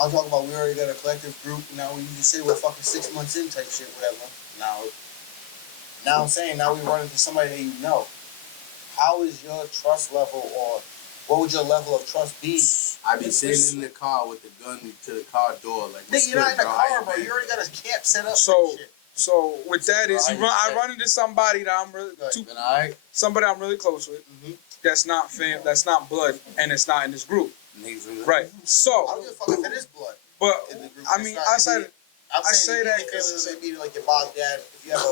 I'm talking about we already got a collective group. Now we just say we're fucking 6 months in type shit, whatever. Now I'm saying now we run into somebody that you know. how is your trust level, or what would your level of trust be? I be sitting in the car with the gun to the car door, like. Nigga, you're not in the car, bro. You already got a camp set up. So- and shit. So with that is, I run into somebody that I'm really Been alright. somebody I'm really close with. Mhm. That's not fam. That's not blood, and it's not in this group. Niggas in the- Right. I don't So, give a fuck if it is blood. but In the group. I It's mean, not outside. immediate. I'm I saying say that immediate 'cause- family would be like your mom, dad. If you have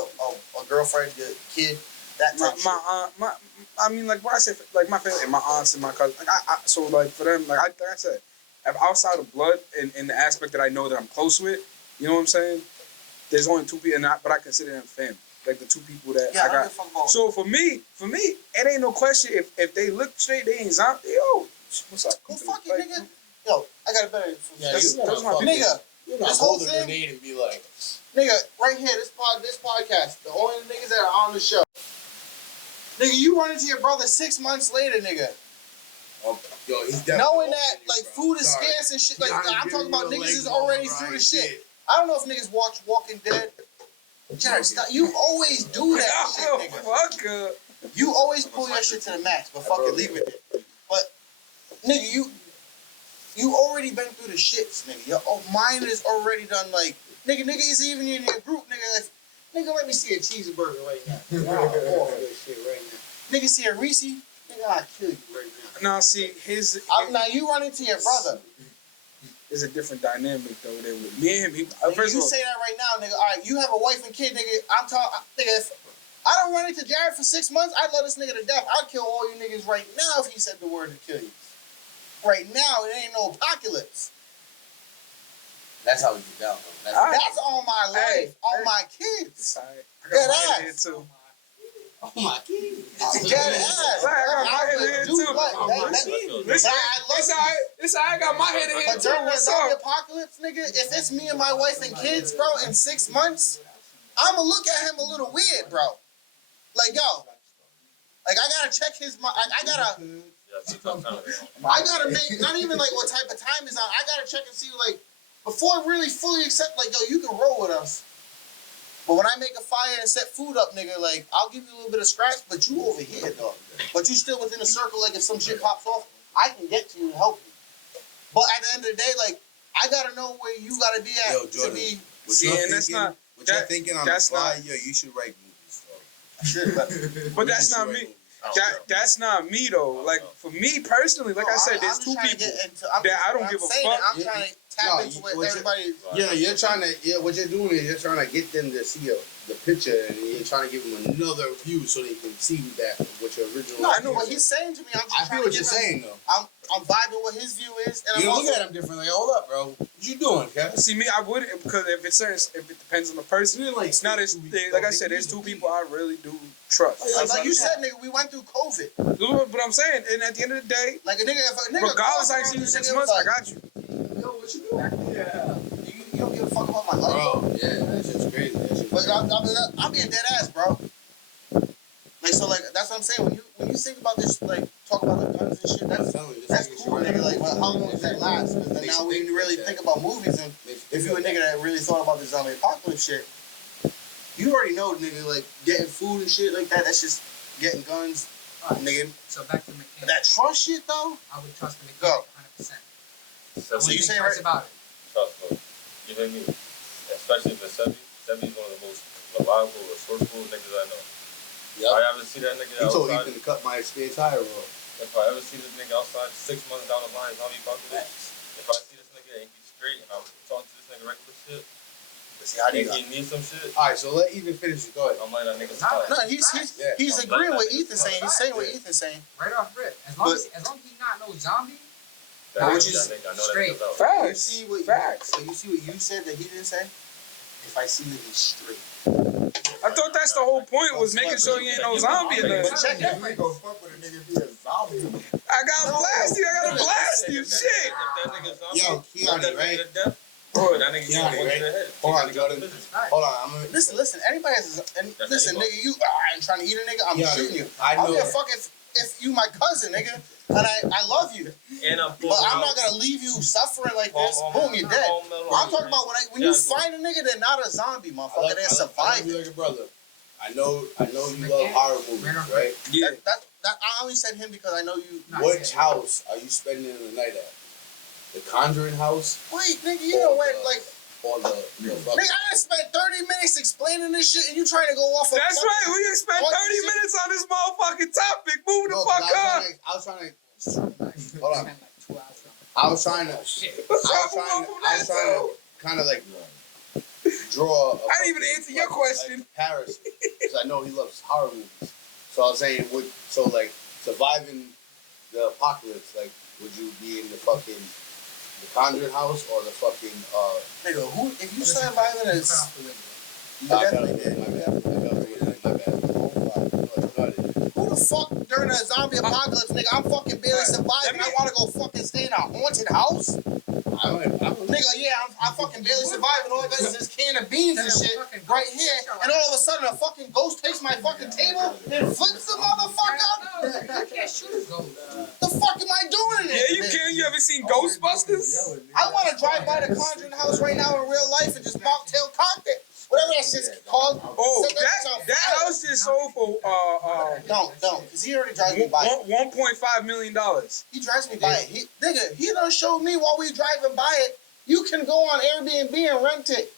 a girlfriend, your kid, that my type shit. aunt, I mean, like what I said, like my family, my aunts and my cousins. Like so like for them, like I said, if outside of blood in the aspect that I know that I'm close with, you know what I'm saying? There's only two people, but I consider them family. Like the two people that Yeah, I I don't got. give a fuck about. So for me, it ain't no question if they look straight, they ain't zombie. Yo, what's up? Well, fuck you, nigga. Yo, I got a better. Yeah, That's- you wanna those my fucking- nigga, you wanna this whole hold a thing- grenade and be like, nigga, right here, this podcast, the only niggas that are on the show. Nigga, you run into your brother 6 months later, nigga. oh, yo, he's definitely Knowing off that, shit, like, bro. food is Sorry. scarce and shit. Like, Gotta I'm give talking you about a niggas leg is warmer, already right? through the shit. I don't know if niggas watch Walking Dead. Jared, stop. You always do that shit, nigga. Motherfucker. You always pull your shit to the max, but fucking leave it there. But, nigga, you already been through the shits, nigga. Your mind is already done, like, nigga is even in your group, nigga. Like, nigga, let me see a cheeseburger right now. Nigga, I'm off this shit right now. Nigga, see a Reese, nigga, I'll kill you right now. Now see, Now you run into your brother. is a different dynamic though. Than with me and him. Nigga, First you of all, say that right now, nigga. All right, you have a wife and kid, nigga. I'm talking, nigga. If I don't run into Jared for 6 months, I'd love this nigga to death. I'd kill all you niggas right now if he said the word to kill you. Right now, it ain't no apocalypse. That's how we get down, though. That's on my life, Hey, on hey. my kids. sorry, I Dead got my head ass. here too. Oh my god. Dead ass. Sorry, I got my head would here do too. what? Listen, I love it's alright. It's alright. I got my head in here But too. during the What's zombie up? apocalypse, nigga, if it's me and my wife and kids, bro, in 6 months, I'ma look at him a little weird, bro. Like, yo, like I gotta check his. I gotta make not even like what type of time is on. I gotta check and see like before I really fully accept. Like, yo, you can roll with us. But when I make a fire and set food up, nigga, like I'll give you a little bit of scratch, but you over here, dog. But you still within a circle. Like if some shit pops off, I can get to you and help you. But at the end of the day, like I gotta know where you gotta be at Yo, to Jordan. be. What See, you're and that's thinking- not- What you're that- thinking on that's the fly, not- yo, you should write movies, bro. Shit, but But that's not me. That's not me though. Like for me personally, like I said, there's two people that I don't give a fuck. I'm trying to tap into what everybody. Yeah, you're trying to. Yeah, what you're doing is you're trying to get them to see the picture, and you're trying to give them another view so they can see that what your original. No, I know what he's saying to me. I'm just I trying feel what to you're give him. saying though. I'm vibing what his view is, and You I'm look also. at them differently. Hold up, bro. What you doing, Kevin? See me, I wouldn't because if it depends on the person. You didn't like. It's not as like I said, there's two people I really do trust. Like you said, nigga, we went through COVID. But I'm saying, and at the end of the day, Like a nigga, if a nigga. regardless, I see you 6 months, I got you. Yo, what you doing? Yeah. You don't give a fuck about my life, Bro, yeah, that's just crazy. That shit. But I'm being dead ass, bro. Like so, like that's what I'm saying. When you think about this, like talk about the guns and shit, that's cool, nigga. Like, well, how long does that last? Because then now we need to really think about movies, and if you a nigga that really thought about the zombie apocalypse shit, you already know, nigga, like getting food and shit like that. That's just getting guns, nigga. So back to the mechanic. That trust shit though. I would trust the mechanic 100%. So you say Trust right? about it. Trust me. Even me. Especially for Sebby. Sebby's one of the most reliable, resourceful niggas I know. If I ever see that nigga He told outside, Ethan to cut my spare tire off. if I ever see this nigga outside 6 months down the line, zombie apocalypse, if I see this nigga and he's straight and I'm talking to this nigga regular shit, But see, how do and you? he needs some shit, All right, so let Ethan finish it. Go ahead. I'm letting that nigga Nah, stop. No, he's agreeing with Ethan saying. He's saying what Ethan's saying. Right off rip. As long as he's not no zombie, That What nigga, you- that nigga, I know straight. that nigga's out. Facts. Facts. So you see what you said that he didn't say? If I see that he's straight. I thought that's the whole point was making sure you ain't no zombie in there. But check it. We gonna fuck with a nigga if he a zombie. I got blasted. I got blasted. Shit. If that nigga's zombie, Yo, Keanu, that nigga right? to death, that nigga Keanu, going to right? the head. Hold on, Jordan. right. Hold on, I'm gonna. Listen. Everybody has. And listen, nigga, you. I ain't trying to eat a nigga. I'm Yeah, shooting you. I I don't know. give a fuck if you my cousin, nigga, and I love you, And I'm but I'm not gonna leave you suffering like this. Boom, you're dead. I'm talking about when you find a nigga, they're not a zombie, motherfucker. They're I love you surviving. like a brother. I know you love horror movies, right? Yeah. That I only said him because I know you. Which house are you spending the night at? The Conjuring house Wait, nigga, you know what? Like, or the nigga, I done spent 30 minutes explaining this shit, and you trying to go off. That's right. We can spend 30 shit. minutes on this motherfucking topic. Move the No, fuck up. I was trying to. Hold on. Spent like 2 hours on it. I was trying to. Shit. I was trying to kind of like draw. I didn't even answer your question. Like Paris, because I know he loves horror movies. So I was saying, like surviving the apocalypse, like would you be in the Conjuring house or the fucking Nigga, who? If you survive in Cut a, off the window. you I definitely fell did. in, my bad. Who the fuck during a zombie apocalypse, nigga? I'm fucking barely surviving. I want to go fucking stay in a haunted house. Nigga, yeah, I'm fucking barely surviving. All I got is this can of beans and shit right here, and all of a sudden a fucking ghost takes my fucking table and flips the motherfucker. No, you can't shoot a ghost. The fuck am I doing in Yeah, this? you bitch? can. You ever seen Ghostbusters? I want to drive by the Conjuring house right now in real life and just mocktail cockpit. Whatever that shit's called. Oh, Set bitch on that fire. house just sold for Don't, because he already drives me by it. $1.5 million. He drives me by it. He done showed me while we driving by it. You can go on Airbnb and rent it.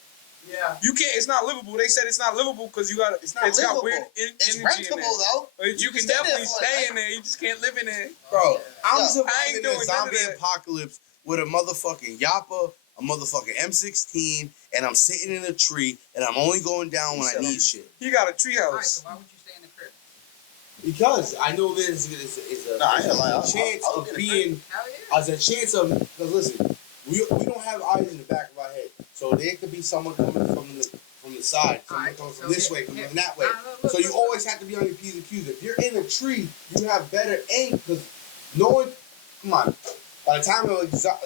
Yeah. You can't. It's not livable. They said it's not livable because you got. It's not got livable. weird It's energy in rentable there. though. But you can stay there definitely for a stay night. in there. You just can't live in there. Bro, I'm Yo, I surviving ain't a doing none of zombie that. apocalypse with a motherfucking Yappa, a motherfucking M16, and I'm sitting in a tree, and I'm only going down when I need shit. He got a Alright, treehouse. so why would you stay in the crib? Because I know there's a Nah, I ain't lying. chance I'll of get a being, Hell yeah. as a chance of, because listen, we don't have eyes in the back of our head, so there could be someone coming from the side, someone Alright, coming so from this here- way, coming here- from that way. look, So you look. always have to be on your P's and Q's. If you're in a tree, you have better aim because no one. Come on. By the time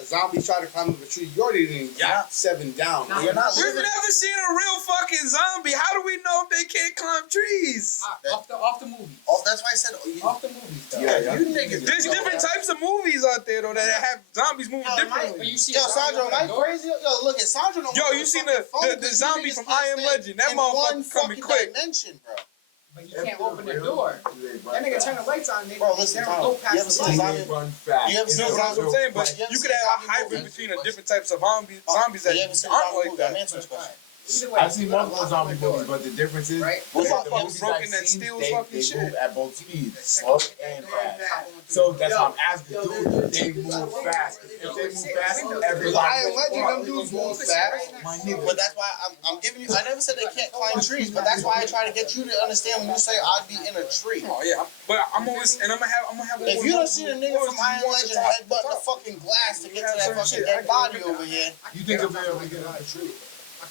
zombies try to climb up a tree, you already didn't Yeah. 7 down. No, You're not We've living. never seen a real fucking zombie. How do we know if they can't climb trees? Off the movies. Oh, that's why I said. Off the movies, though. Yeah. You niggas. There's different types of movies out there though that have zombies moving Yo, But differently. you see Yo, a zombie Sandro, am I open the door, crazy? Yo, look at Sandro. Don't Yo, want you to seen fucking phone the because zombie you from niggas I Am can't Legend? That in one motherfucker coming fucking quick. Dimension, bro. but you can't open the door. That nigga turn the lights on, they, Bro, listen, they don't Tom, go you past ever the seen lights. zombie? Run fast. You ever seen No, that's what I'm saying. But You ever you could seen have a zombie hybrid movies? between the different types of zombies that You ever seen a aren't zombie like movie? I'm that. answering this question. Either way, I've seen you gotta multiple lock zombie the door, movies, but the difference is right? What's the up, movies broken I've that seen, steals they fucking move shit. at both speeds, Second- slow and fast. So that's what I'm asking, dude. They move fast. If they move fast, everybody. I Am Legend, them dudes move fast. My nigga. But that's why I'm giving you. I never said they can't climb trees, but that's why I try to get you to understand when you say I'd be in a tree. Oh yeah, but I'm always and I'm gonna have. If you don't see the nigga from I Am Legend headbutt the fucking glass to get to that fucking dead body over here. You think of it, we get on the tree.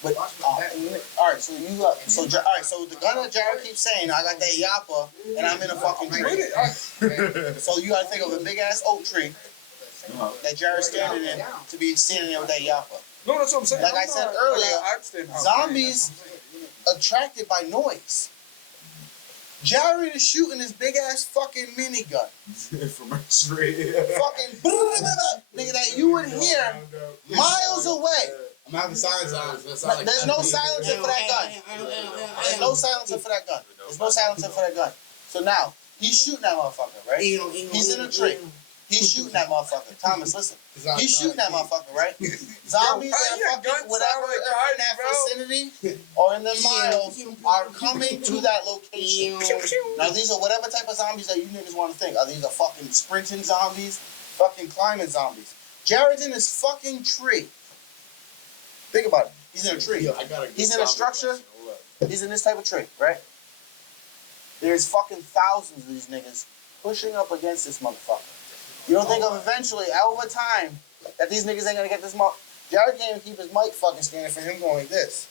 But all right, so you all right, so the gun that Jared keeps saying, I got that yappa and I'm in a fucking tree. So you gotta think of a big ass oak tree that Jared's standing in to be standing there with that yappa. No, that's what I'm saying. Like I said earlier, I understand how- Zombies attracted by noise. Jared is shooting his big ass fucking minigun. From a tree. Fucking nigga that you would hear miles away. I'm having silence on. There's no silencer for that gun. There's no silencer for that gun. There's no silencer for that gun. So now, he's shooting that motherfucker, right? He's in a tree. He's shooting that motherfucker. Thomas, listen. He's shooting that motherfucker, right? Zombies that Yo, fucking gun whatever sound like are in that Cardi, vicinity or in the miles are coming to that location. Now these are whatever type of zombies that you niggas want to think. Are these fucking sprinting zombies? Fucking climbing zombies? Jared's in this fucking tree. Think about it. He's in a tree. He's in a structure. He's in this type of tree, right? There's fucking thousands of these niggas pushing up against this motherfucker. You don't think of eventually, over time, that these niggas ain't gonna get this Jared can't even keep his mic fucking standing for him going like this.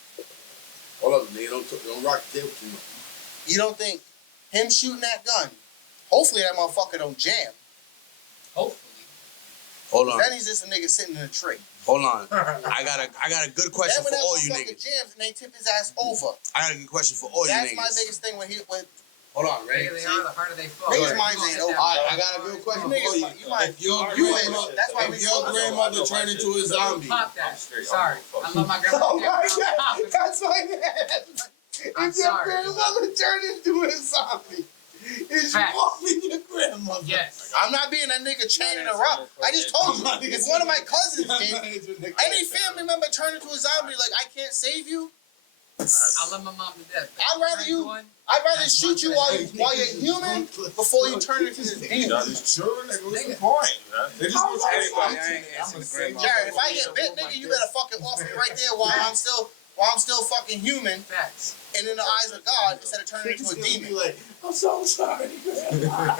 Hold up, nigga. Don't rock the table too much. You don't think him shooting that gun, hopefully that motherfucker don't jam. Hopefully. Hold on. Then he's just a nigga sitting in a tree. Hold on. I got a good question Then when for that all you motherfucker niggas. jams and they tip his ass over. I got a good question for all you That's niggas. my biggest thing when Hold on, The ready? bigger they are, the harder they fall. Niggas' You minds gonna ain't hit open. that Alright, I ball. got a good question Niggas, for you. you might- If your you grandma, is. That's why we if your fuck. grandmother turned into a zombie, Pop that. I'm straight. Sorry. I love my grandma. Oh my God. That's my I'm If your sorry. grandmother turned into a zombie, is Facts. you walking your grandmother? Yes. I'm not being a nigga chained in a rock. I just told you, if one of my cousins did, any family member turned into a zombie, like, I can't save you. I love my mom to death. I'd rather you- I'd rather shoot you while you're human before you turn into this demon. Children, like, what's the Nigga. point? Huh? They're just gonna try to Anybody, fight I you. ain't answering the grandma. Jared, if I get bit, nigga, you better fucking off me right there while I'm still fucking human Facts. and in the eyes of God instead of turning Niggas into a gonna be demon. like, I'm so sorry, grandma.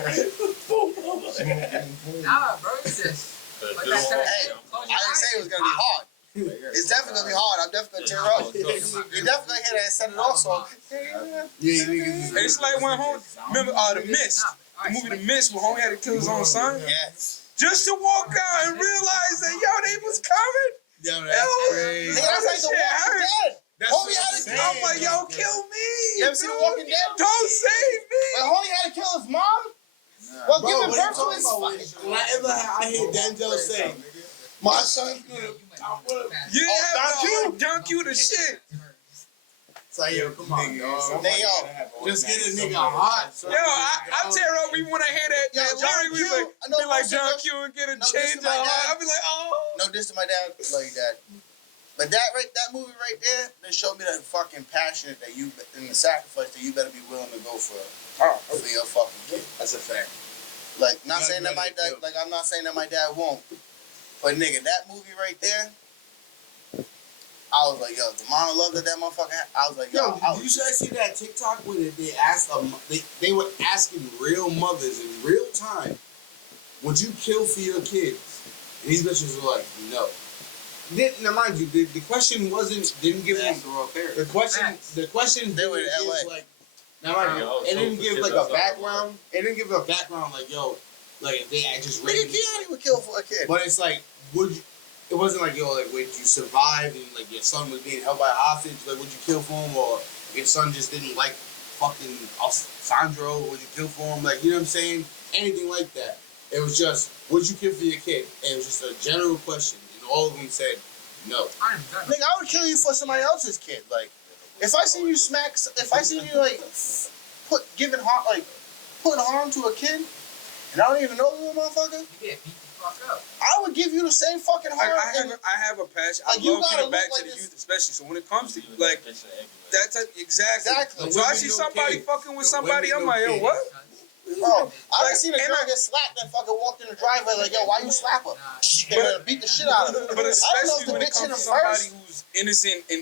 Boom, boom. Nah, bro, it's just. Like I said, Hey, close I your didn't say it was gonna be eyes. hard. It's definitely gonna be hard. I'm definitely gonna tear up. You're definitely gonna hear that and set it off. So Yeah, niggas. It's like when home. Remember The Mist? The movie The Mist, when homie had to kill his own son. yes. Just to walk out and realize that yo, they was coming. Yo, Yo, that's crazy. Nigga, that's like The Walking Dead. That's Homie what had I'm to saying, kill. I'm like, yo, though. kill me. You ever seen The Walking Dead? Don't save me. When homie had to kill his mom. Well, Bro, giving what birth to you his talking fucking. about? I hear Denzel say, my son's gonna. I'm gonna. You Oh, have to dunk you to shit. It's like, yo, come on, dog. They all. Just get a nigga hot. Yo, I tear up even when I hear that. Yo, that John lyric, we Q, like, I know be like bullshit, John no- Q and get a no, this change is my on. dad. I'll be like, oh. No diss to my dad, love you, dad. But that movie right there, they showed me that fucking passionate that you in the sacrifice that you better be willing to go for your fucking kid. That's a fact. Like, not You saying that my gotta be dad, like I'm not saying that my dad won't, but nigga, that movie right there, I was like, yo, the amount of love that motherfucker had, I was like, yo, Yo, did you guys see that TikTok where they asked they were asking real mothers in real time, would you kill for your kids? And these bitches were like, no. Now mind you, the question didn't give them the question They were in didn't give, LA. like, now mind you, it didn't give like a background. It didn't give a background like, yo, like if they just Nigga, raised. Keanu would kill for a kid. But it's like, would you? It wasn't like, yo, like, would you survive and like your son was being held by a hostage? Like, would you kill for him? Or if your son just didn't like fucking Sandro, would you kill for him? Like, you know what I'm saying? Anything like that. It was just, would you kill for your kid? And it was just a general question, and all of them said no. I'm done. Nigga, I would kill you for somebody else's kid. Like, if I seen you like putting harm to a kid, and I don't even know you, motherfucker, You get beat the fuck up. I would give you the same fucking harm. I have a passion. Like, I you love gotta giving back look to like the this. youth, especially. So when it comes to like that type, exactly. Exactly. So I Women see no somebody kids. fucking with The somebody, women I'm no like, yo, kids. what? Bro, I Like, done seen a and girl I- get slapped and fucking walked in the driveway like, yo, why you slap her? Nah. They gonna beat the shit out of her. But I don't know if especially the when it bitch hit comes to him somebody first. who's innocent and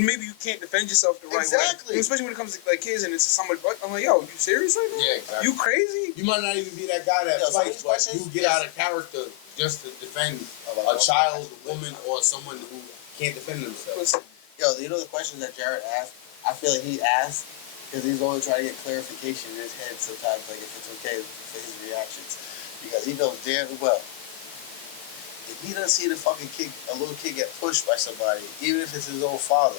maybe you can't defend yourself the right Exactly. way. Especially when it comes to like kids and it's somebody. I'm like, yo, you serious right now? Yeah, exactly. You crazy? You might not even be that guy that Yo, some of fights, these but questions you get out of character just to defend a child, a woman, or someone who can't defend themselves. Listen, Yo, you know the questions that Jared asked? I feel like he asked because he's always trying to get clarification in his head sometimes, like if it's okay for his reactions. Because he knows damn well, if he doesn't see the fucking kid, a little kid get pushed by somebody, even if it's his own father,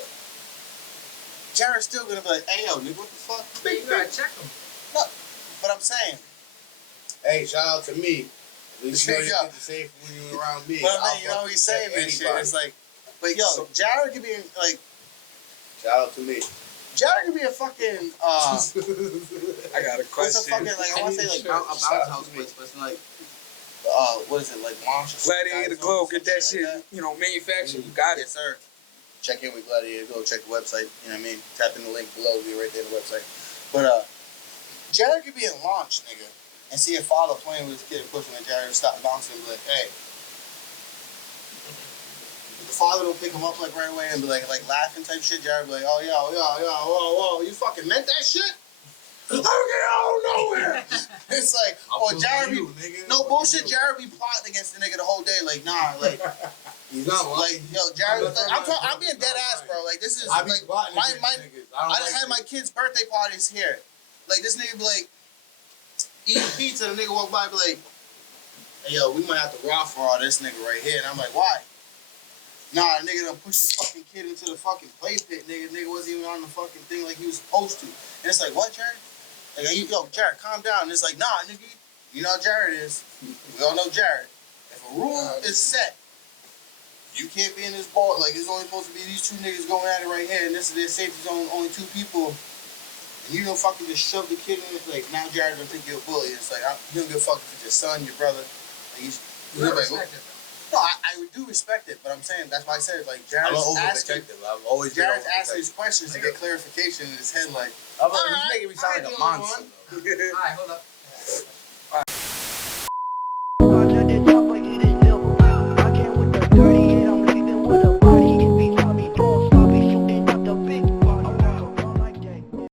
Jared's still gonna be like, hey yo, nigga, what the fuck? But you gotta check them. But I'm saying, Hey, shout out to me. At least you know you Yeah. get to say when you're around me. but I I'll mean, you know fuck what he's saying with and shit. anybody. It's like, but yo, Jared could be like, Shout out to me. Jared could be a fucking I got a what's a question. fucking like I want to say like a bounce house place, but it's like what is it like Marsh? Gladiator Glow, get that shit, you know, manufactured. You got it. Yes, sir. Check in with Gladiator Glow. Check the website. You know what I mean? Tap in the link below. It'll be right there on the website. But Jared could be in launch, nigga, and see a father playing with his kid and pushing him, and Jared stop bouncing and be like, hey. The father don't pick him up like right away and be like laughing type shit. Jared be like, oh yeah, whoa, you fucking meant that shit? Okay, out of nowhere. It's like, or Jared be no bullshit. Jared be plotting against the nigga the whole day. Like, nah, like He's not like yo, Jared. Like, I'm being dead ass, bro. Like this is I be like plotting my against niggas. I I don't done like had my kids' birthday parties here. Like this nigga be like eating pizza, and the nigga walk by and be like, hey yo, we might have to raw for all this nigga right here. And I'm like, why? Nah, the nigga done pushed his fucking kid into the fucking play pit, nigga. Nigga wasn't even on the fucking thing like he was supposed to. And it's like, what, Jared? Like, yo, Jared, calm down. And it's like, nah, nigga, you know how Jared is. We all know Jared. If a rule is set, you can't be in this ball. Like, it's only supposed to be these two niggas going at it right here, and this is their safety zone, only two people. And you don't fucking just shove the kid in it. Like, now Jared's gonna think you're a bully. It's like, you don't give a fuck if it's your son, your brother. Like, You like, respect it, though. no, I do respect it, but I'm saying, that's why I said, like, I'm Jared's an asking. overprotective. I've always been Jared's asking these overprotective. questions to get clarification in his head, like, I'm like, Alright, he's making me sound like a alright, monster. the though. Alright, hold up.